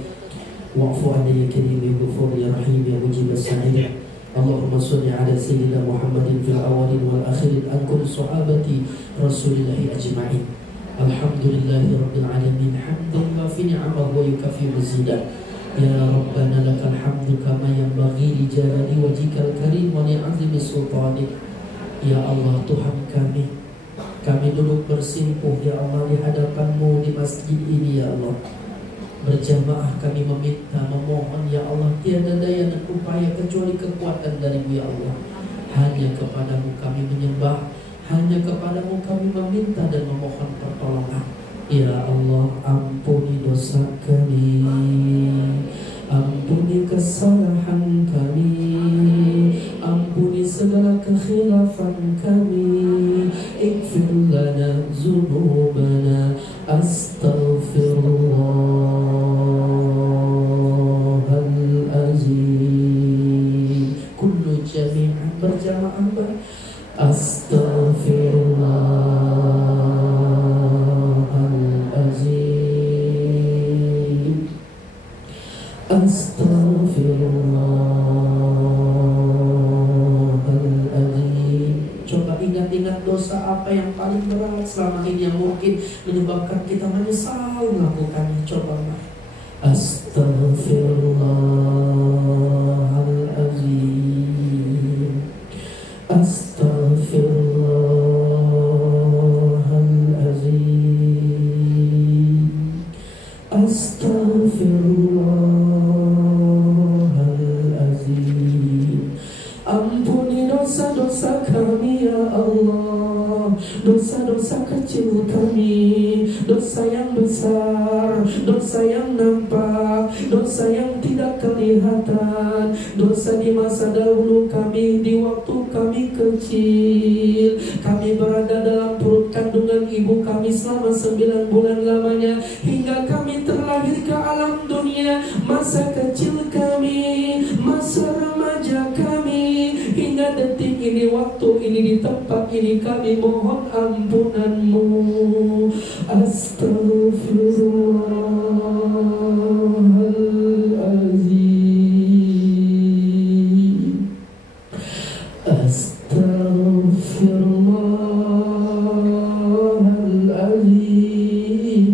Wa'fu 'anni ya karim ya ghafur ya rahim ya mujib as-sa'il. Allahumma shalli 'ala sayyidina Muhammadin fil awwalin wal akhirin an kulli sahabati Rasulillahi ajma'in. Alhamdulillahi rabbil alamin hamdan wa fi ni'amahu wa yukafi mazidah. Ya Rabbana lakal hamdu kama yanbaghi li jalali wajhikal karim wa li 'azimi sultanik. Ya Allah Tuhan kami duduk bersimpuh ya Allah di hadapan-Mu di masjid ini ya Allah. Berjamaah kami meminta, memohon ya Allah, tiada daya dan upaya kecuali kekuatan dari-Mu ya Allah. Hanya kepadamu kami menyembah, hanya kepadamu kami meminta dan memohon pertolongan. Ya Allah, ampuni dosa kami, ampuni kesalahan kami, ampuni segala kekhilafan kami. Ighfir lana dzunubana, astaghfirullahalazim. Kullu jami'an berjamaah. Astaghfirullahalazim, astaghfirullahalazim. Coba ingat-ingat dosa apa yang paling berat selama ini yang mungkin menyebabkan kita menyesal melakukannya. Coba astaghfirullahalazim, astaghfirullahalazim, astaghfirullahalazim. Ampuni dosa-dosa kami ya Allah, dosa-dosa kecil kami, dosa yang besar, dosa yang nampak, dosa yang tidak kelihatan, dosa di masa dahulu kami, di waktu kami kecil, kami berada dalam perut kandungan ibu kami selama 9 bulan lamanya, hingga kami terlahir ke alam dunia, masa kecil kami, masa remaja kami, hingga detik ini, waktu ini, di tempat ini, kami mohon ampunan-Mu. Astaghfirullahaladzim. Astaghfirullahaladzim.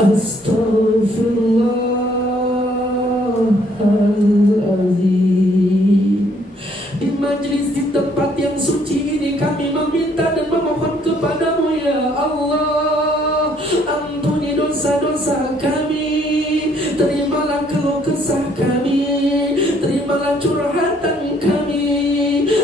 Astaghfirullahaladzim. Di majlis, di tempat yang suci ini, kami meminta dan memohon kepada-Mu ya Allah. Ampuni dosa-dosa kami, terimalah keluh kesah kami, terimalah curhatan kami.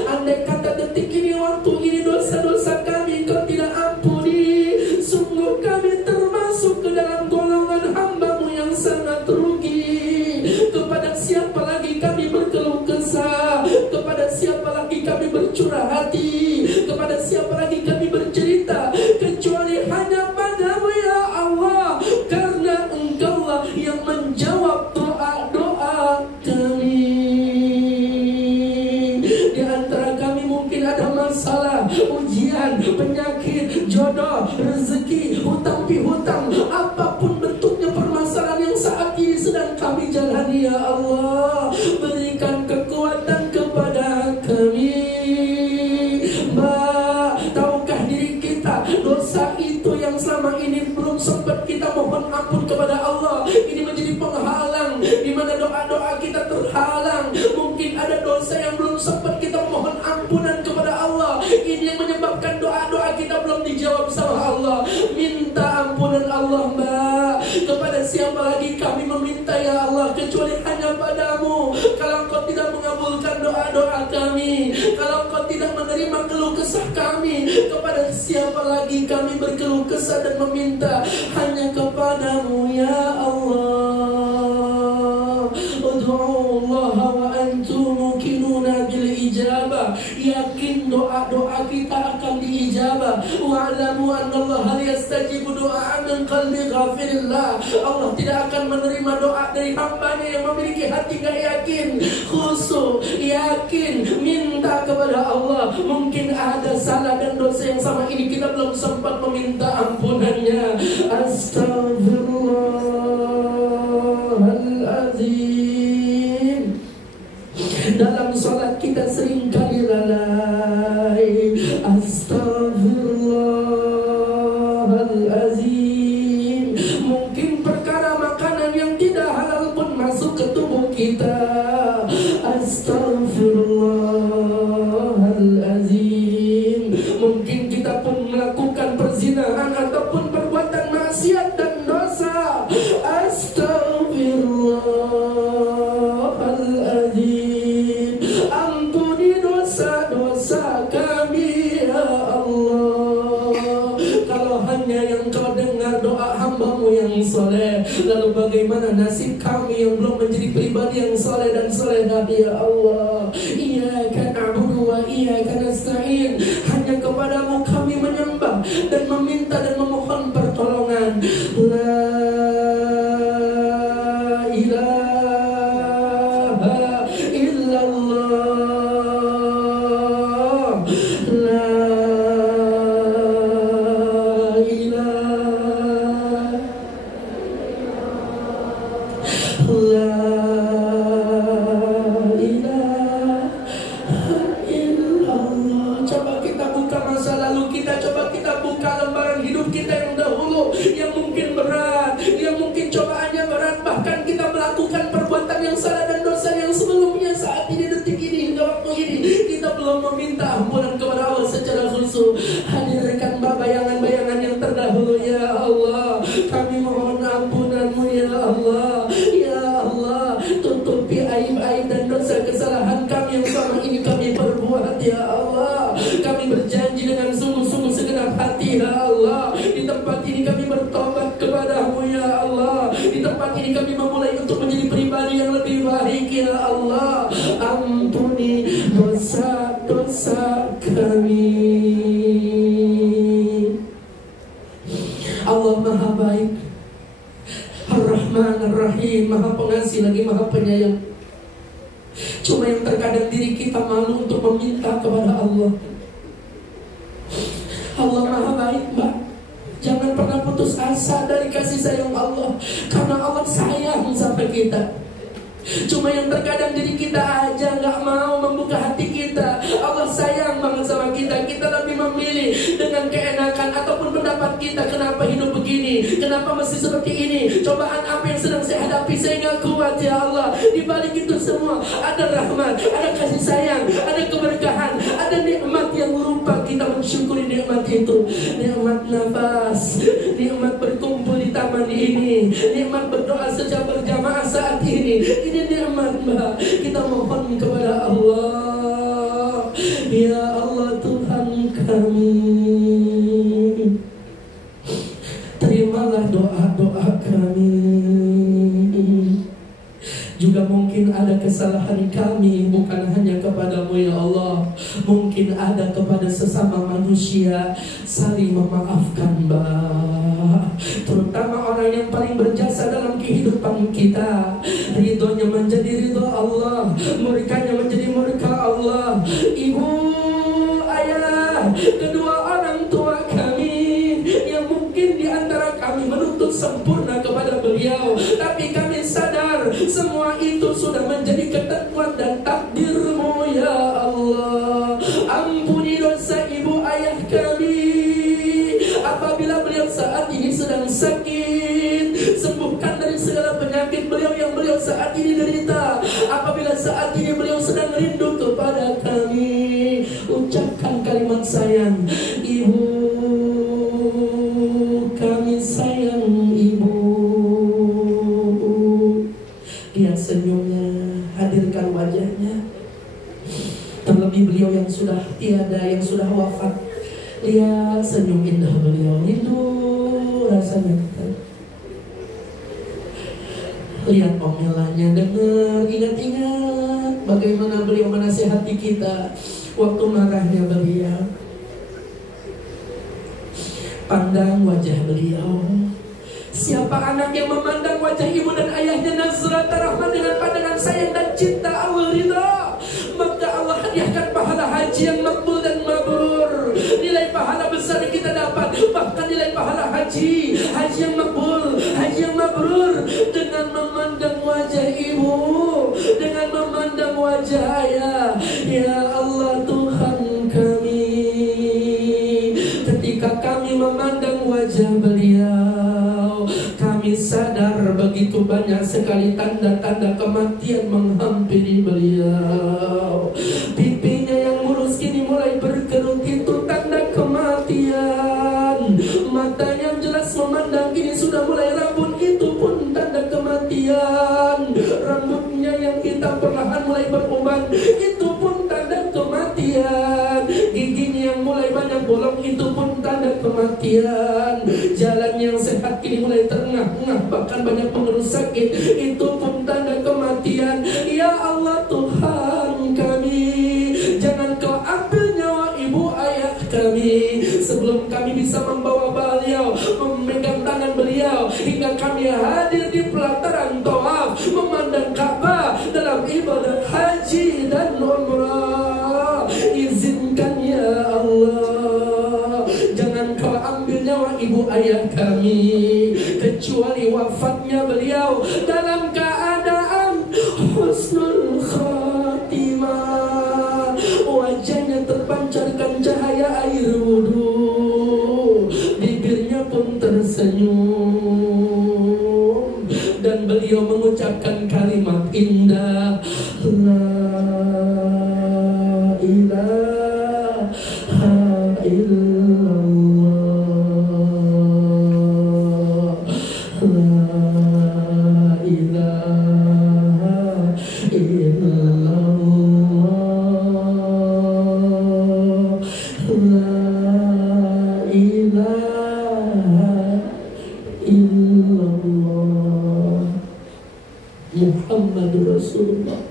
Andai kata detik ini, waktu ini, dosa-dosa kami Kau tidak ampuni, sungguh kami termasuk ke dalam golongan hamba-Mu yang sangat rugi. Kepada siapa lagi kami berkeluh kesah? Kepada siapa lagi kami bercurah hati? Kepada siapa lagi kami bercerita? Kecuali hanya pada-Mu ya Allah, karena Engkaulah yang menjawab doa-doa kami. Di antara kami mungkin ada masalah, ujian, penyakit, jodoh, rezeki, hutang pihutang, apapun bentuknya permasalahan yang saat ini sedang kami jalani ya Allah, berikan kekuatan kepada kami. Tahukah diri kita dosa itu yang selama ini belum sempat kita mohon ampun kepada Allah, ini menjadi penghalang di mana doa-doa kita terhalang. Mungkin ada dosa yang belum sempat kita mohon ampunan kepada Allah, ini yang menyebabkan doa-doa kita belum dijawab sama Allah. Minta ampunan Allah Mbak. Kepada siapa lagi kami meminta ya Allah, kecuali hanya pada-Mu. Kalau Engkau tidak mengabulkan doa-doa kami, kalau Engkau tidak menerima keluh kesah kami, kepada siapa lagi kami berkeluh kesah dan meminta? Hanya kepada-Mu ya Allah. Ud'ullaha wa antum muqinuna bil ijabah. Yakin doa-doa kita akan diijabah. Wa'lamu annallaha yastajibu du'a min qalbi ghafirillah. Allah tidak akan menerima doa dari hamba-Nya yang memiliki hati gak yakin, khusyuk, yakin, minta kepada Allah. Mungkin ada salah dan dosa yang sama ini kita belum sempat meminta ampunannya. Astaghfirullahaladzim. Dalam salat kita sering kali lalai. Astaghfirullahaladzim. Mungkin perkara makanan yang tidak halal pun masuk ke tubuh kita. Astaghfirullahaladzim. Mungkin kita pun melakukan perzinahan ataupun perbuatan maksiat dan dosa. Astaghfirullahaladzim. Ampuni dosa-dosa kami ya Allah. Kalau hanya yang Kau dengar doa hamba-Mu yang soleh, lalu bagaimana nasib kami yang belum menjadi pribadi yang soleh dan soleha ya Allah. Iyyaka na'budu wa iyyaka nasta'in. Hanya kepada-Mu kami menyembah dan meminta dan memohon pertolongan. La ilaha illallah. La Coba kita buka masa lalu kita, coba kita buka lembaran hidup kita yang dahulu, yang mungkin berat, yang mungkin cobaannya berat, bahkan kita melakukan perbuatan yang salah dan dosa yang sebelumnya. Saat ini, detik ini, hingga waktu ini kita belum meminta ampunan kepada Allah secara khusus. Hadirkan bayangan-bayangan yang terdahulu ya Allah. Kami mohon ampunan-Mu ya Allah. Ya Allah, tempat ini kami memulai untuk menjadi pribadi yang lebih baik. Ya Allah, ampuni dosa-dosa kami. Allah Maha Baik, Ar-Rahman Ar-Rahim, Maha Pengasih lagi Maha Penyayang. Cuma yang terkadang diri kita malu untuk meminta kepada Allah. Allah Maha Baik, Mbak. Jangan pernah putus asa dari kasih sayang Allah, karena Allah sayang sama kita. Cuma yang terkadang diri kita aja nggak mau membuka hati kita. Allah sayang banget sama kita. Kita lebih memilih dengan keenakan ataupun pendapat kita. Kenapa hidup begini? Kenapa mesti seperti ini? Cobaan apa yang sedang saya hadapi? Saya nggak kuat ya Allah. Di balik itu semua ada rahmat, ada kasih sayang, ada keberkahan, ada nikmat yang lupa kita mensyukuri nikmat itu. Nikmat nafas, nikmat berkumpul di taman ini, nikmat berdoa secara berjamaah saat ini. Ini nikmat, Mbak. Kita mohon kepada Allah. Ya Allah Tuhan kami, terimalah doa-doa kami. Juga mungkin ada kesalahan kami, bukan hanya kepadamu ya Allah, mungkin ada kepada sesama manusia. Saling memaafkan, Mbak. Terutama orang yang paling berjasa dalam kehidupan kita. Ridhonya menjadi ridho Allah, murkanya menjadi murka Allah. Ibu, ayah, kedua orang tua kami, yang mungkin di antara kami menuntut sempurna kepada beliau, tapi kami sadar semua itu sudah menjadi ketentuan dan takdir-Mu ya Allah. Ampuni dosa ibu ayah kami. Apabila beliau saat ini sedang sakit, sembuhkan dari segala penyakit beliau yang beliau saat ini derita. Apabila saat ini beliau sedang rindu kepada kami, ucapkan kalimat sayang. Ibu, kami sayang ibu. Lihat senyumnya, hadirkan wajahnya. Terlebih beliau yang sudah tiada, yang sudah wafat, lihat senyum indah beliau. Rindu rasanya kita. Lihat omelannya, dengar, ingat-ingat bagaimana beliau menasihati kita waktu marahnya beliau. Pandang wajah beliau. Siapa anak yang memandang wajah ibu dan ayahnya nazrat rahmat dengan pandangan sayang dan cinta Allah ridha, maka Allah hadiahkan pahala haji yang makbul dan mabrur. Nilai pahala besar yang kita dapat, bahkan nilai pahala haji yang makbul, haji yang mabrur, dengan memandang wajah ibu, dengan memandang wajah ayah. Ya Allah Tuhan kami, ketika kami memandang wajah beliau, kami sadar begitu banyak sekali tanda-tanda kematian menghampiri beliau. Pipinya yang mulus kini mulai berkerut, itu tanda kematian. Mata yang jelas memandang kini sudah mulai rabun, itu pun tanda kematian. Rambutnya yang hitam perlahan mulai beruban, itu pun tanda kematian. Giginya yang mulai banyak bolong, itu pun tanda kematian. Jalan yang sehat kini mulai terengah-engah, bahkan banyak pengeluh sakit, itu pun tanda kematian. Ya Allah Tuhan kami, jangan Kau ambil nyawa ibu ayah kami sebelum kami bisa membawa beliau, memegang tangan beliau, hingga kami hadir di pelataran tawaf, memandang Ka'bah dalam ibadah haji dan umrah. Izinkan ya Allah, jangan Kau ambil nyawa ibu ayah kami, kecuali wafatnya beliau dalam keadaan husnul khatimah. Wajahnya terpancarkan cahaya air wudu, bibirnya pun tersenyum, dan beliau mengucapkan kalimat indah, La ilaha illallah, La ilaha illallah, La ilaha illallah. Muhammadur Rasulullah.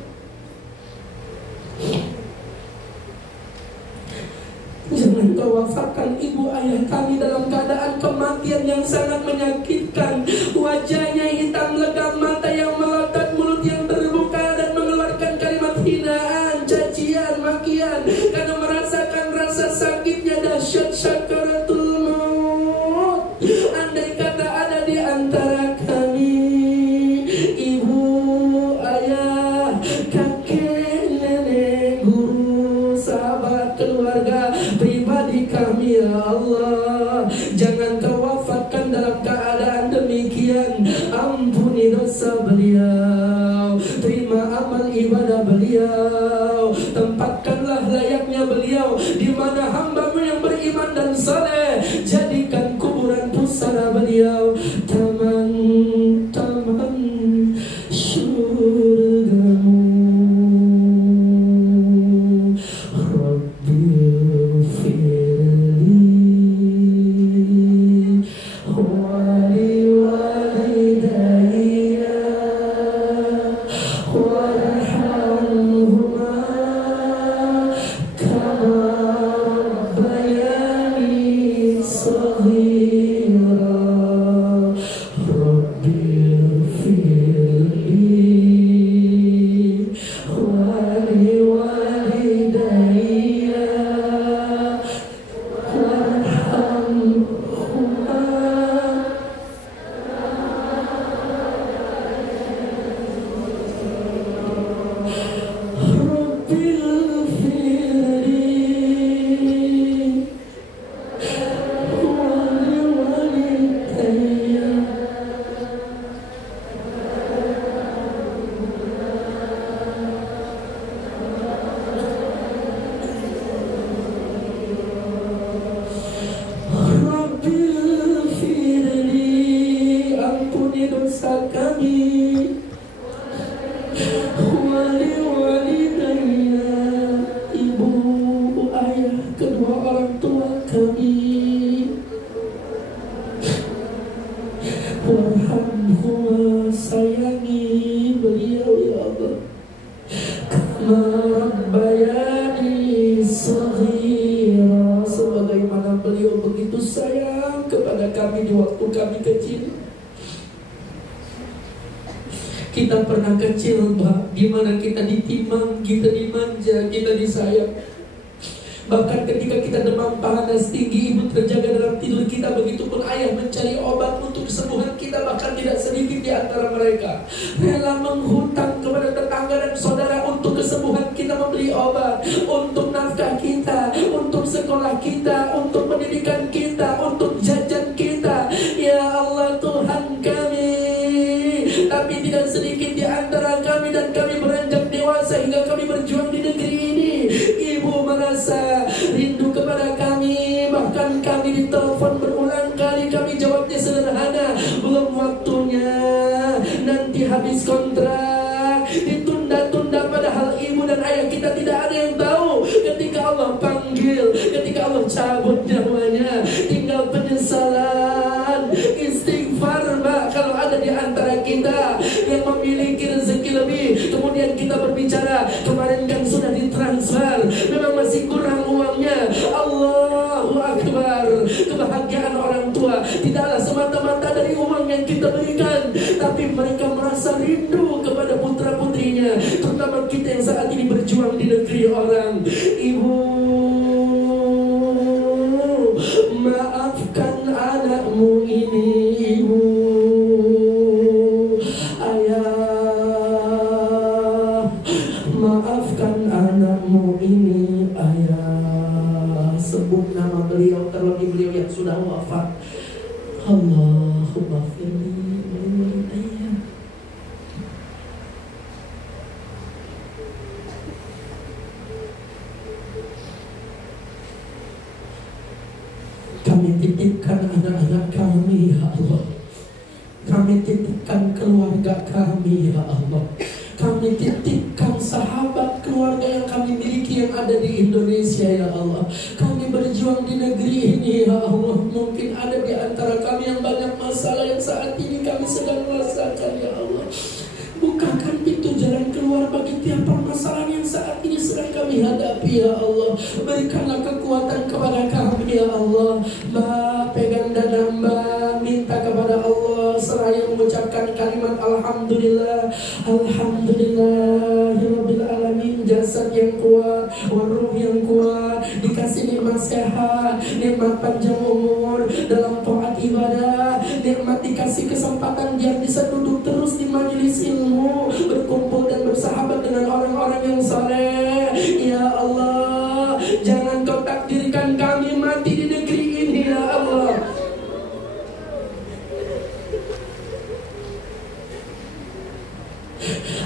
Jangan kau wafatkan ibu ayah kami dalam keadaan kematian yang sangat menyakitkan. Wajahnya hitam legam, mata yang melotot, mulut yang terbuka dan mengeluarkan kalimat hinaan, cacian, makian karena merasakan rasa sakitnya dahsyat sakaratul maut. Andai kata ada di antara kami ibu, ayah, kakek, nenek, guru, sahabat, keluarga, pribadi kami, ya Allah, jangan kau wafatkan dalam keadaan demikian. Ampuni dosa beliau, terima amal ibadah beliau, tempatkanlah layaknya beliau di mana hamba-Mu yang beriman dan saleh. Jadikan kuburan pusara beliau taman-taman surga-Mu. Sayangi beliau ya Allah, Rabbayani shaghira, sebagaimana beliau begitu sayang kepada kami di waktu kami kecil. Kita pernah kecil, Pak, di mana kita ditimang, kita dimanja, kita disayang. Bahkan ketika kita demam panas tinggi, ibu terjaga dalam tidur kita. Begitupun ayah mencari obat untuk kesembuhan kita. Bahkan tidak sedikit di antara mereka rela menghutang kepada tetangga dan saudara untuk kesembuhan kita, membeli obat, untuk nafkah kita, untuk sekolah kita, untuk pendidikan kita, untuk jajan kita. Ya Allah Tuhan kami, tapi tidak sedikit di antara kami dan kami beranjak dewasa hingga kami berjuang di negeri ini. Ibu merasa rindu kepada kami, bahkan kami ditelepon berulang kali, kami jawabnya sederhana, belum waktunya, nanti habis kontrak, ditunda-tunda. Padahal ibu dan ayah kita tidak ada yang tahu ketika Allah panggil, ketika Allah cabut nyawanya, tinggal penyesalan, istighfar. Mbak, kalau ada di antara kita yang memiliki rezeki lebih, kemudian kita berbicara, kemarin kan sudah ditransfer, memang masih kurang uangnya. Allahu Akbar. Kebahagiaan orang tua tidaklah semata-mata dari uang yang kita berikan, tapi mereka merasa rindu kepada putra-putrinya, terutama kita yang saat ini berjuang di negeri orang. Ibu, maafkan anakmu ini. Ibu, ayah, maafkan anakmu ini. Ayah, sebut nama beliau, terlebih beliau yang sudah wafat. Allahumma firli walidayya. Kami titipkan anak-anak kami ya Allah, kami titipkan keluarga kami ya Allah, kami titipkan sahabat keluarga yang kami miliki yang ada di Indonesia ya Allah. Kami berjuang di negeri ini ya Allah. Mungkin ada di antara kami yang banyak masalah yang saat ini kami sedang merasakan ya Allah. Bukakan pintu jalan keluar bagi tiap permasalahan yang saat ini sedang kami hadapi ya Allah. Berikanlah kekuatan kepada kami ya Allah. Mbak pegang dada Mbak, minta kepada Allah seraya mengucapkan kalimat alhamdulillah, alhamdulillahirabbil alamin. Jasad yang kuat, ruh yang kuat, dikasih nikmat sehat, nikmat panjang umur dalam taat ibadah, nikmat dikasih kesempatan dia bisa duduk terus di majelis ilmu, berkumpul dan bersahabat dengan orang-orang yang saleh. Ya Allah, jangan kau takdirkan kami mati di negeri ini ya Allah.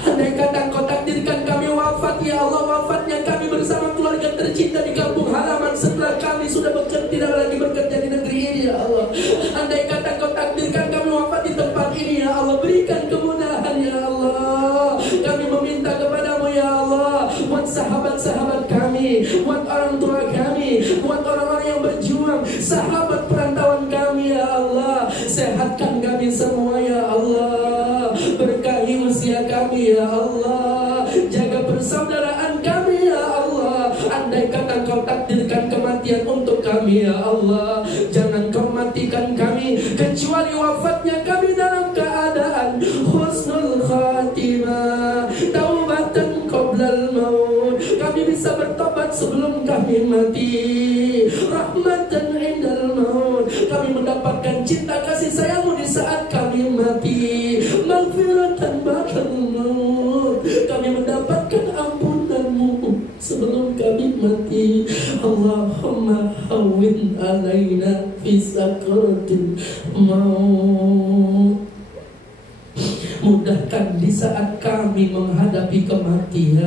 Andai kata kau takdirkan kami wafat ya Allah, wafatnya kami bersama keluarga tercinta di kampung halaman setelah kami sudah tidak lagi bekerja di negeri ini ya Allah. Andai kata kau takdirkan kami wafat di tempat ini ya Allah, berikan kemudahan ya Allah. Kami meminta kepadamu ya Allah, buat sahabat-sahabat kami, buat orang tua kami, buat orang-orang yang berjuang, sahabat perantauan kami ya Allah. Sehatkan kami semua ya Allah, berkahi usia kami ya Allah, jaga persaudaraan kami ya Allah. Andai kata kau takdirkan kematian untuk kami ya Allah, jangan kau matikan kami kecuali wafatnya kami dalam keadaan husnul khatimah, taubatan qoblal maut. Kami bisa bertobat sebelum kami mati, rahmatan indal maut. Kami mendapatkan cinta kasih sayangmu di saat kami mati, maghfiratan ba'dal maut. Kami mendapatkan ampunanmu sebelum kami mati. Allahumma hawwin alaina fi sakaratil maut. Mudahkan di saat kami menghadapi kematian,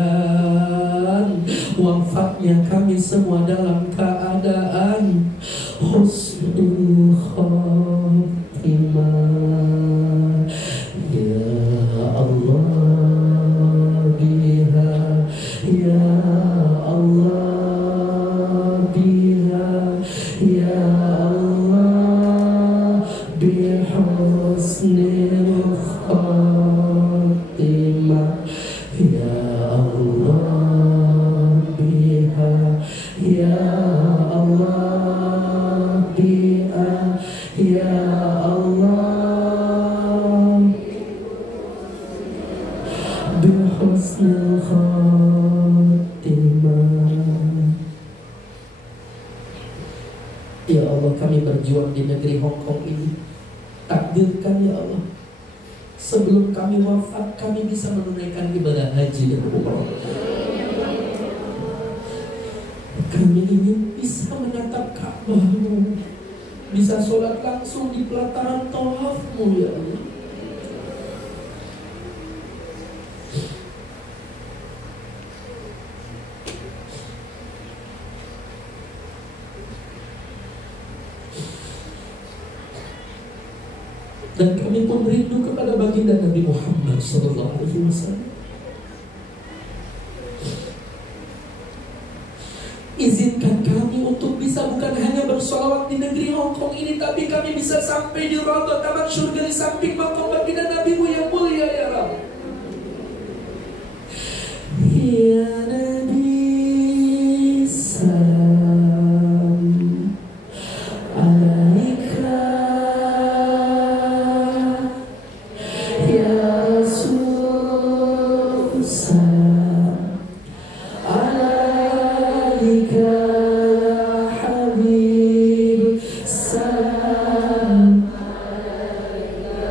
wafatnya kami semua dalam keadaan husnul khatimah. Ya Allah biha, ya Allah biha, ya Allah bihusnil khatimah. Ya Allah biha, ya Allah biha, ya Allah bihusnil khatimah. Ya Allah, kami berjuang di negeri Hong Kong ini. Takdirkan ya Allah, sebelum kami wafat kami bisa menunaikan ibadah haji dan umrah. Kami ingin bisa menatap Ka'bah-Mu, bisa sholat langsung di pelataran tawaf-Mu ya Allah. Dan kami pun rindu kepada baginda Nabi Muhammad SAW. Izinkan kami untuk bisa bukan hanya bersolawat di negeri Hong Kong ini, tapi kami bisa sampai di Raudhah Taman Syurga di samping makam baginda Nabi-Mu yang mulia ya Rabb. Ya Nabi salam alaika, ya Rasul salam alaika, ya Habib salam alaika,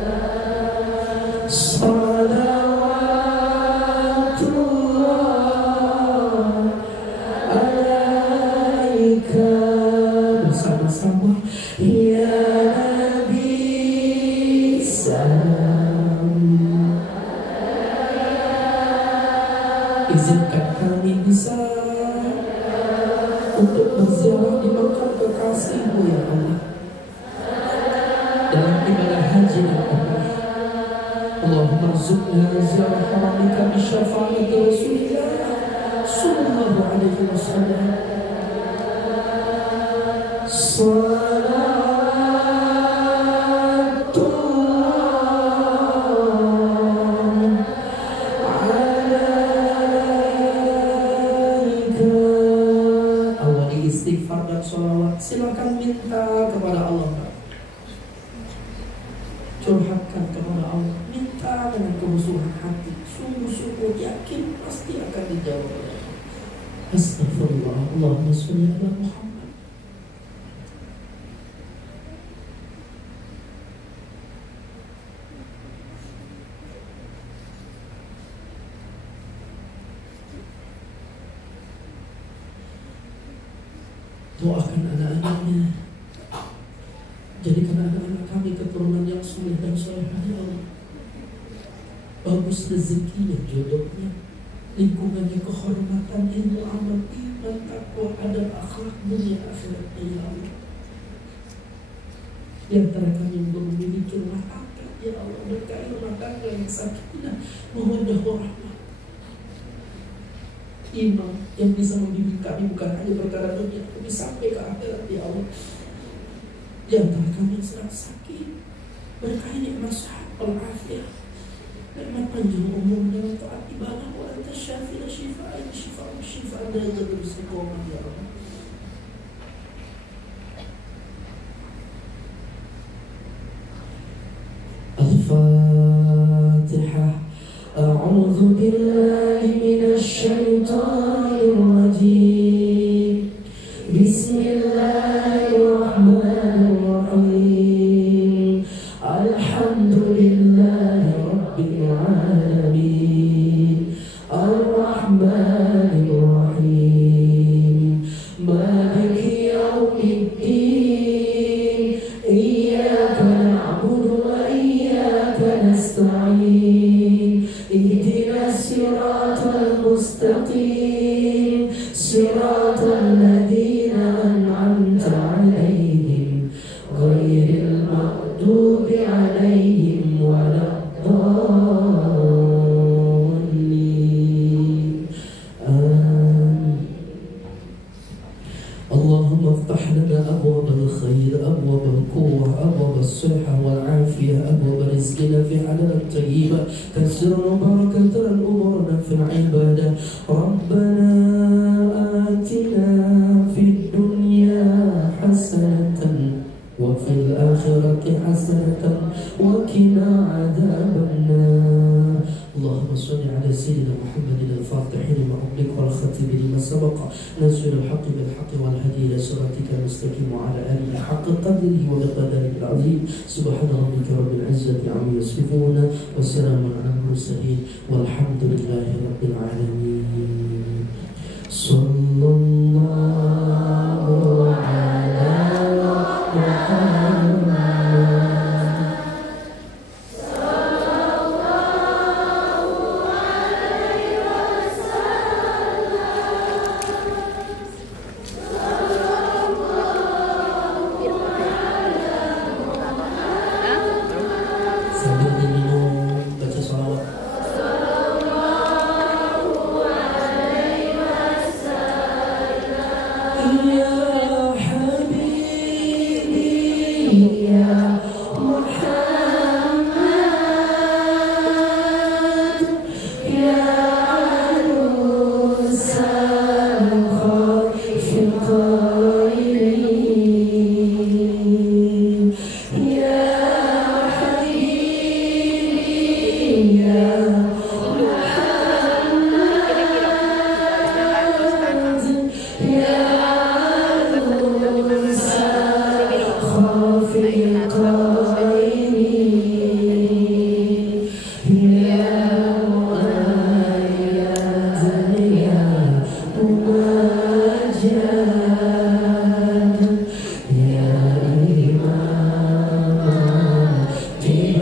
salawatullah alaika. Bersama-sama ya Nabi salam. Izinkan kami bisa untuk berziarah di makam kekasih-Mu ya Allah, dalam ibadah haji dan umrah. Allahumma rzuqna ziarah haramika bi syafaati Rasulillah sallallahu alaihi wasallam. Salatullah ala kepada Allah, minta dengan kehusuan hati, sungguh-sungguh yakin pasti akan dijawab oleh Allah. Astagfirullah, Allahumma sholli ala Muhammad. Doakan anak-anaknya, jadikan anak-anak kami keturunan yang soleh dan solehah ya Allah. Bagus rezekinya, jodohnya, lingkungannya, kehormatan, ilmu, amal, iman, takwa, adab, akhlak, dunia akhiratnya ya Allah. Di antara kami yang belum memiliki rumah tangga ya Allah, berkahi rumah tangga yang sakinah, mawaddah warahmah, iman yang bisa membimbing kami bukan hanya perkara dunia tapi sampai ke akhirat ya Allah. Di antara kami yang sedang sakit, berkahi nikmat sehat walafiat, nikmat panjang umur dalam taat ibadah, wa anta syafi'u syifa'an syifa'an la yadur istiqamah ya Allah. Al-Fatihah. A'udzu billahi minasy syaithanir rajim. Bismillahirrahmanirrahim. Alhamdulillahi rabbil alamin. Ar-Rahmanir Rahim. Maliki yaumiddin. Iyyaka na'budu wa iyyaka nasta'in. Ihdinas siratal mustaqim. Siratal ladzina an'amta 'alaihim ghairil maghdubi 'alaihim waladdallin. Amin. Allahumma iftah lana abwabal khair, abwabal quwwah, abwabal sihah wal afiyah, abwabal rizqina fi halalan tayyibah, kasir barakatan umurna fil ibadah. Rabbana atina fid dunya hasanatan wa fil akhirati hasanatan wa qina adzabannar. Allahumma shalli ala sayyidina Muhammadin al-Fatih lima ughliqa wal khatim lima sabaqa nasir al-haqqi bil haqqi wal hadi ila siratikal mustaqim wa ala alihi haqqa qadrihi wa miqdarihi al-azim. Subhana rabbika rabbil izzati amma yasifun wa salamun ala al-mursalin walhamdulillahi rabbil alamin. Sallallahu ala Muhammad. Sambil diminum, baca sholawat. Ya Habibi ya Muhammad, ya Arusan khafil qailin, ya Habibi ya Imam Qiblatain.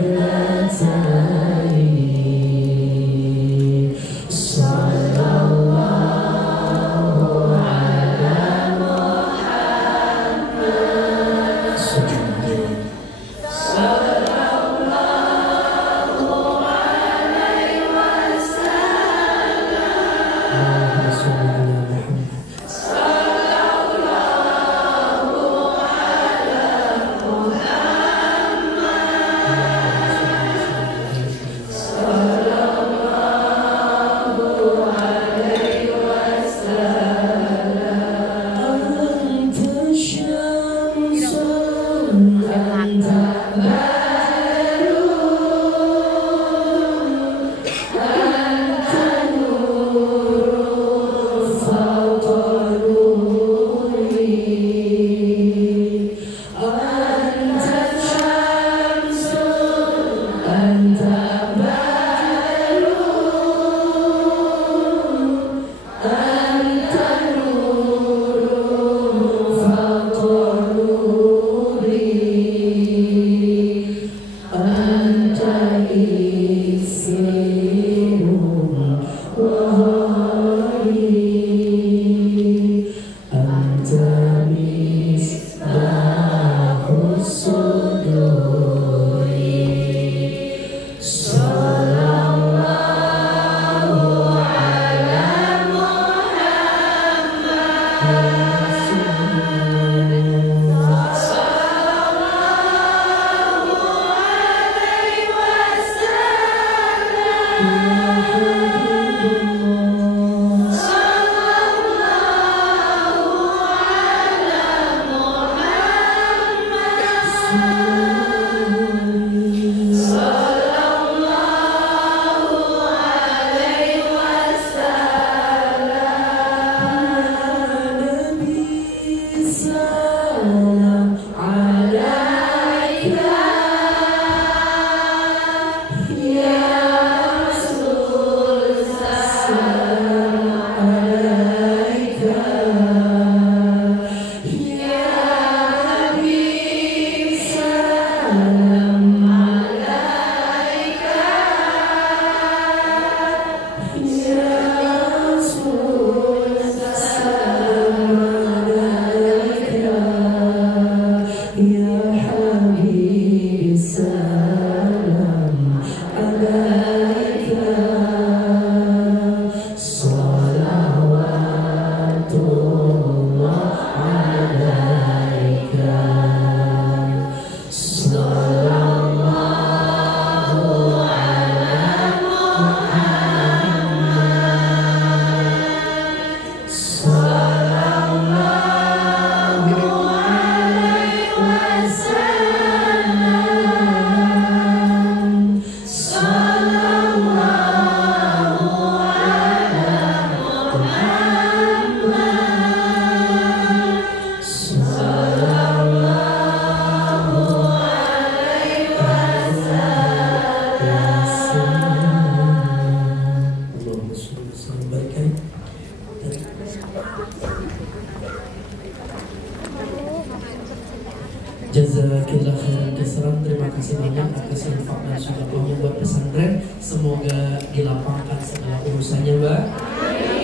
Jazakillah khairan katsiran. Terima kasih banyak atas infak dan sedekahnya buat pesantren. Semoga dilapangkan segala urusannya, Mbak.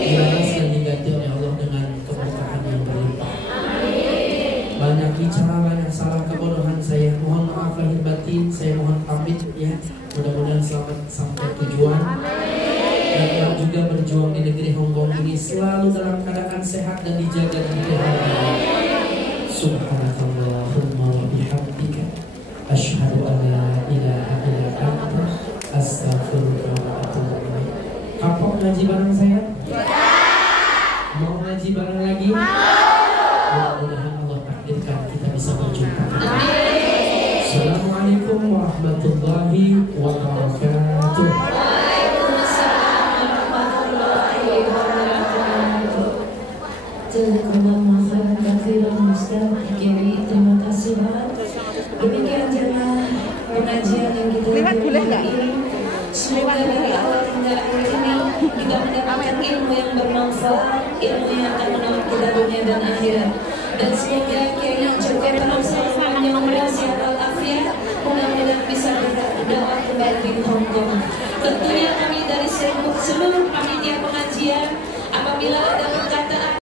Dibalas dan diganti oleh Allah dengan keberkahan yang berlimpah. Banyak bicara, banyak salah, kebodohan saya. Mohon maaf lahir batin. Saya mohon pamit ya. Mudah-mudahan selamat sampai tujuan. Dan yang juga berjuang di negeri Hongkong ini selalu dalam keadaan sehat dan dijaga dan dipelihara. Subhanakallahumma wa bihamdika asyhadu an la ilaha illa anta astaghfiruka wa atubu ilaik. Kapok ngaji bareng saya? Mau ngaji bareng lagi? Mudah-mudahan Allah takdirkan kita bisa berjumpa. Assalamualaikum warahmatullahi wabarakatuh. Terima kasih banget. Demikian jemaah pengajian yang kita lakukan ini. Semoga dari awal hingga akhir ini kita mendapatkan ilmu yang bermanfaat, ilmu yang akan menolong kita dunia dan akhirat. Dan semoga Kiai Jokowi bersama yang berhasil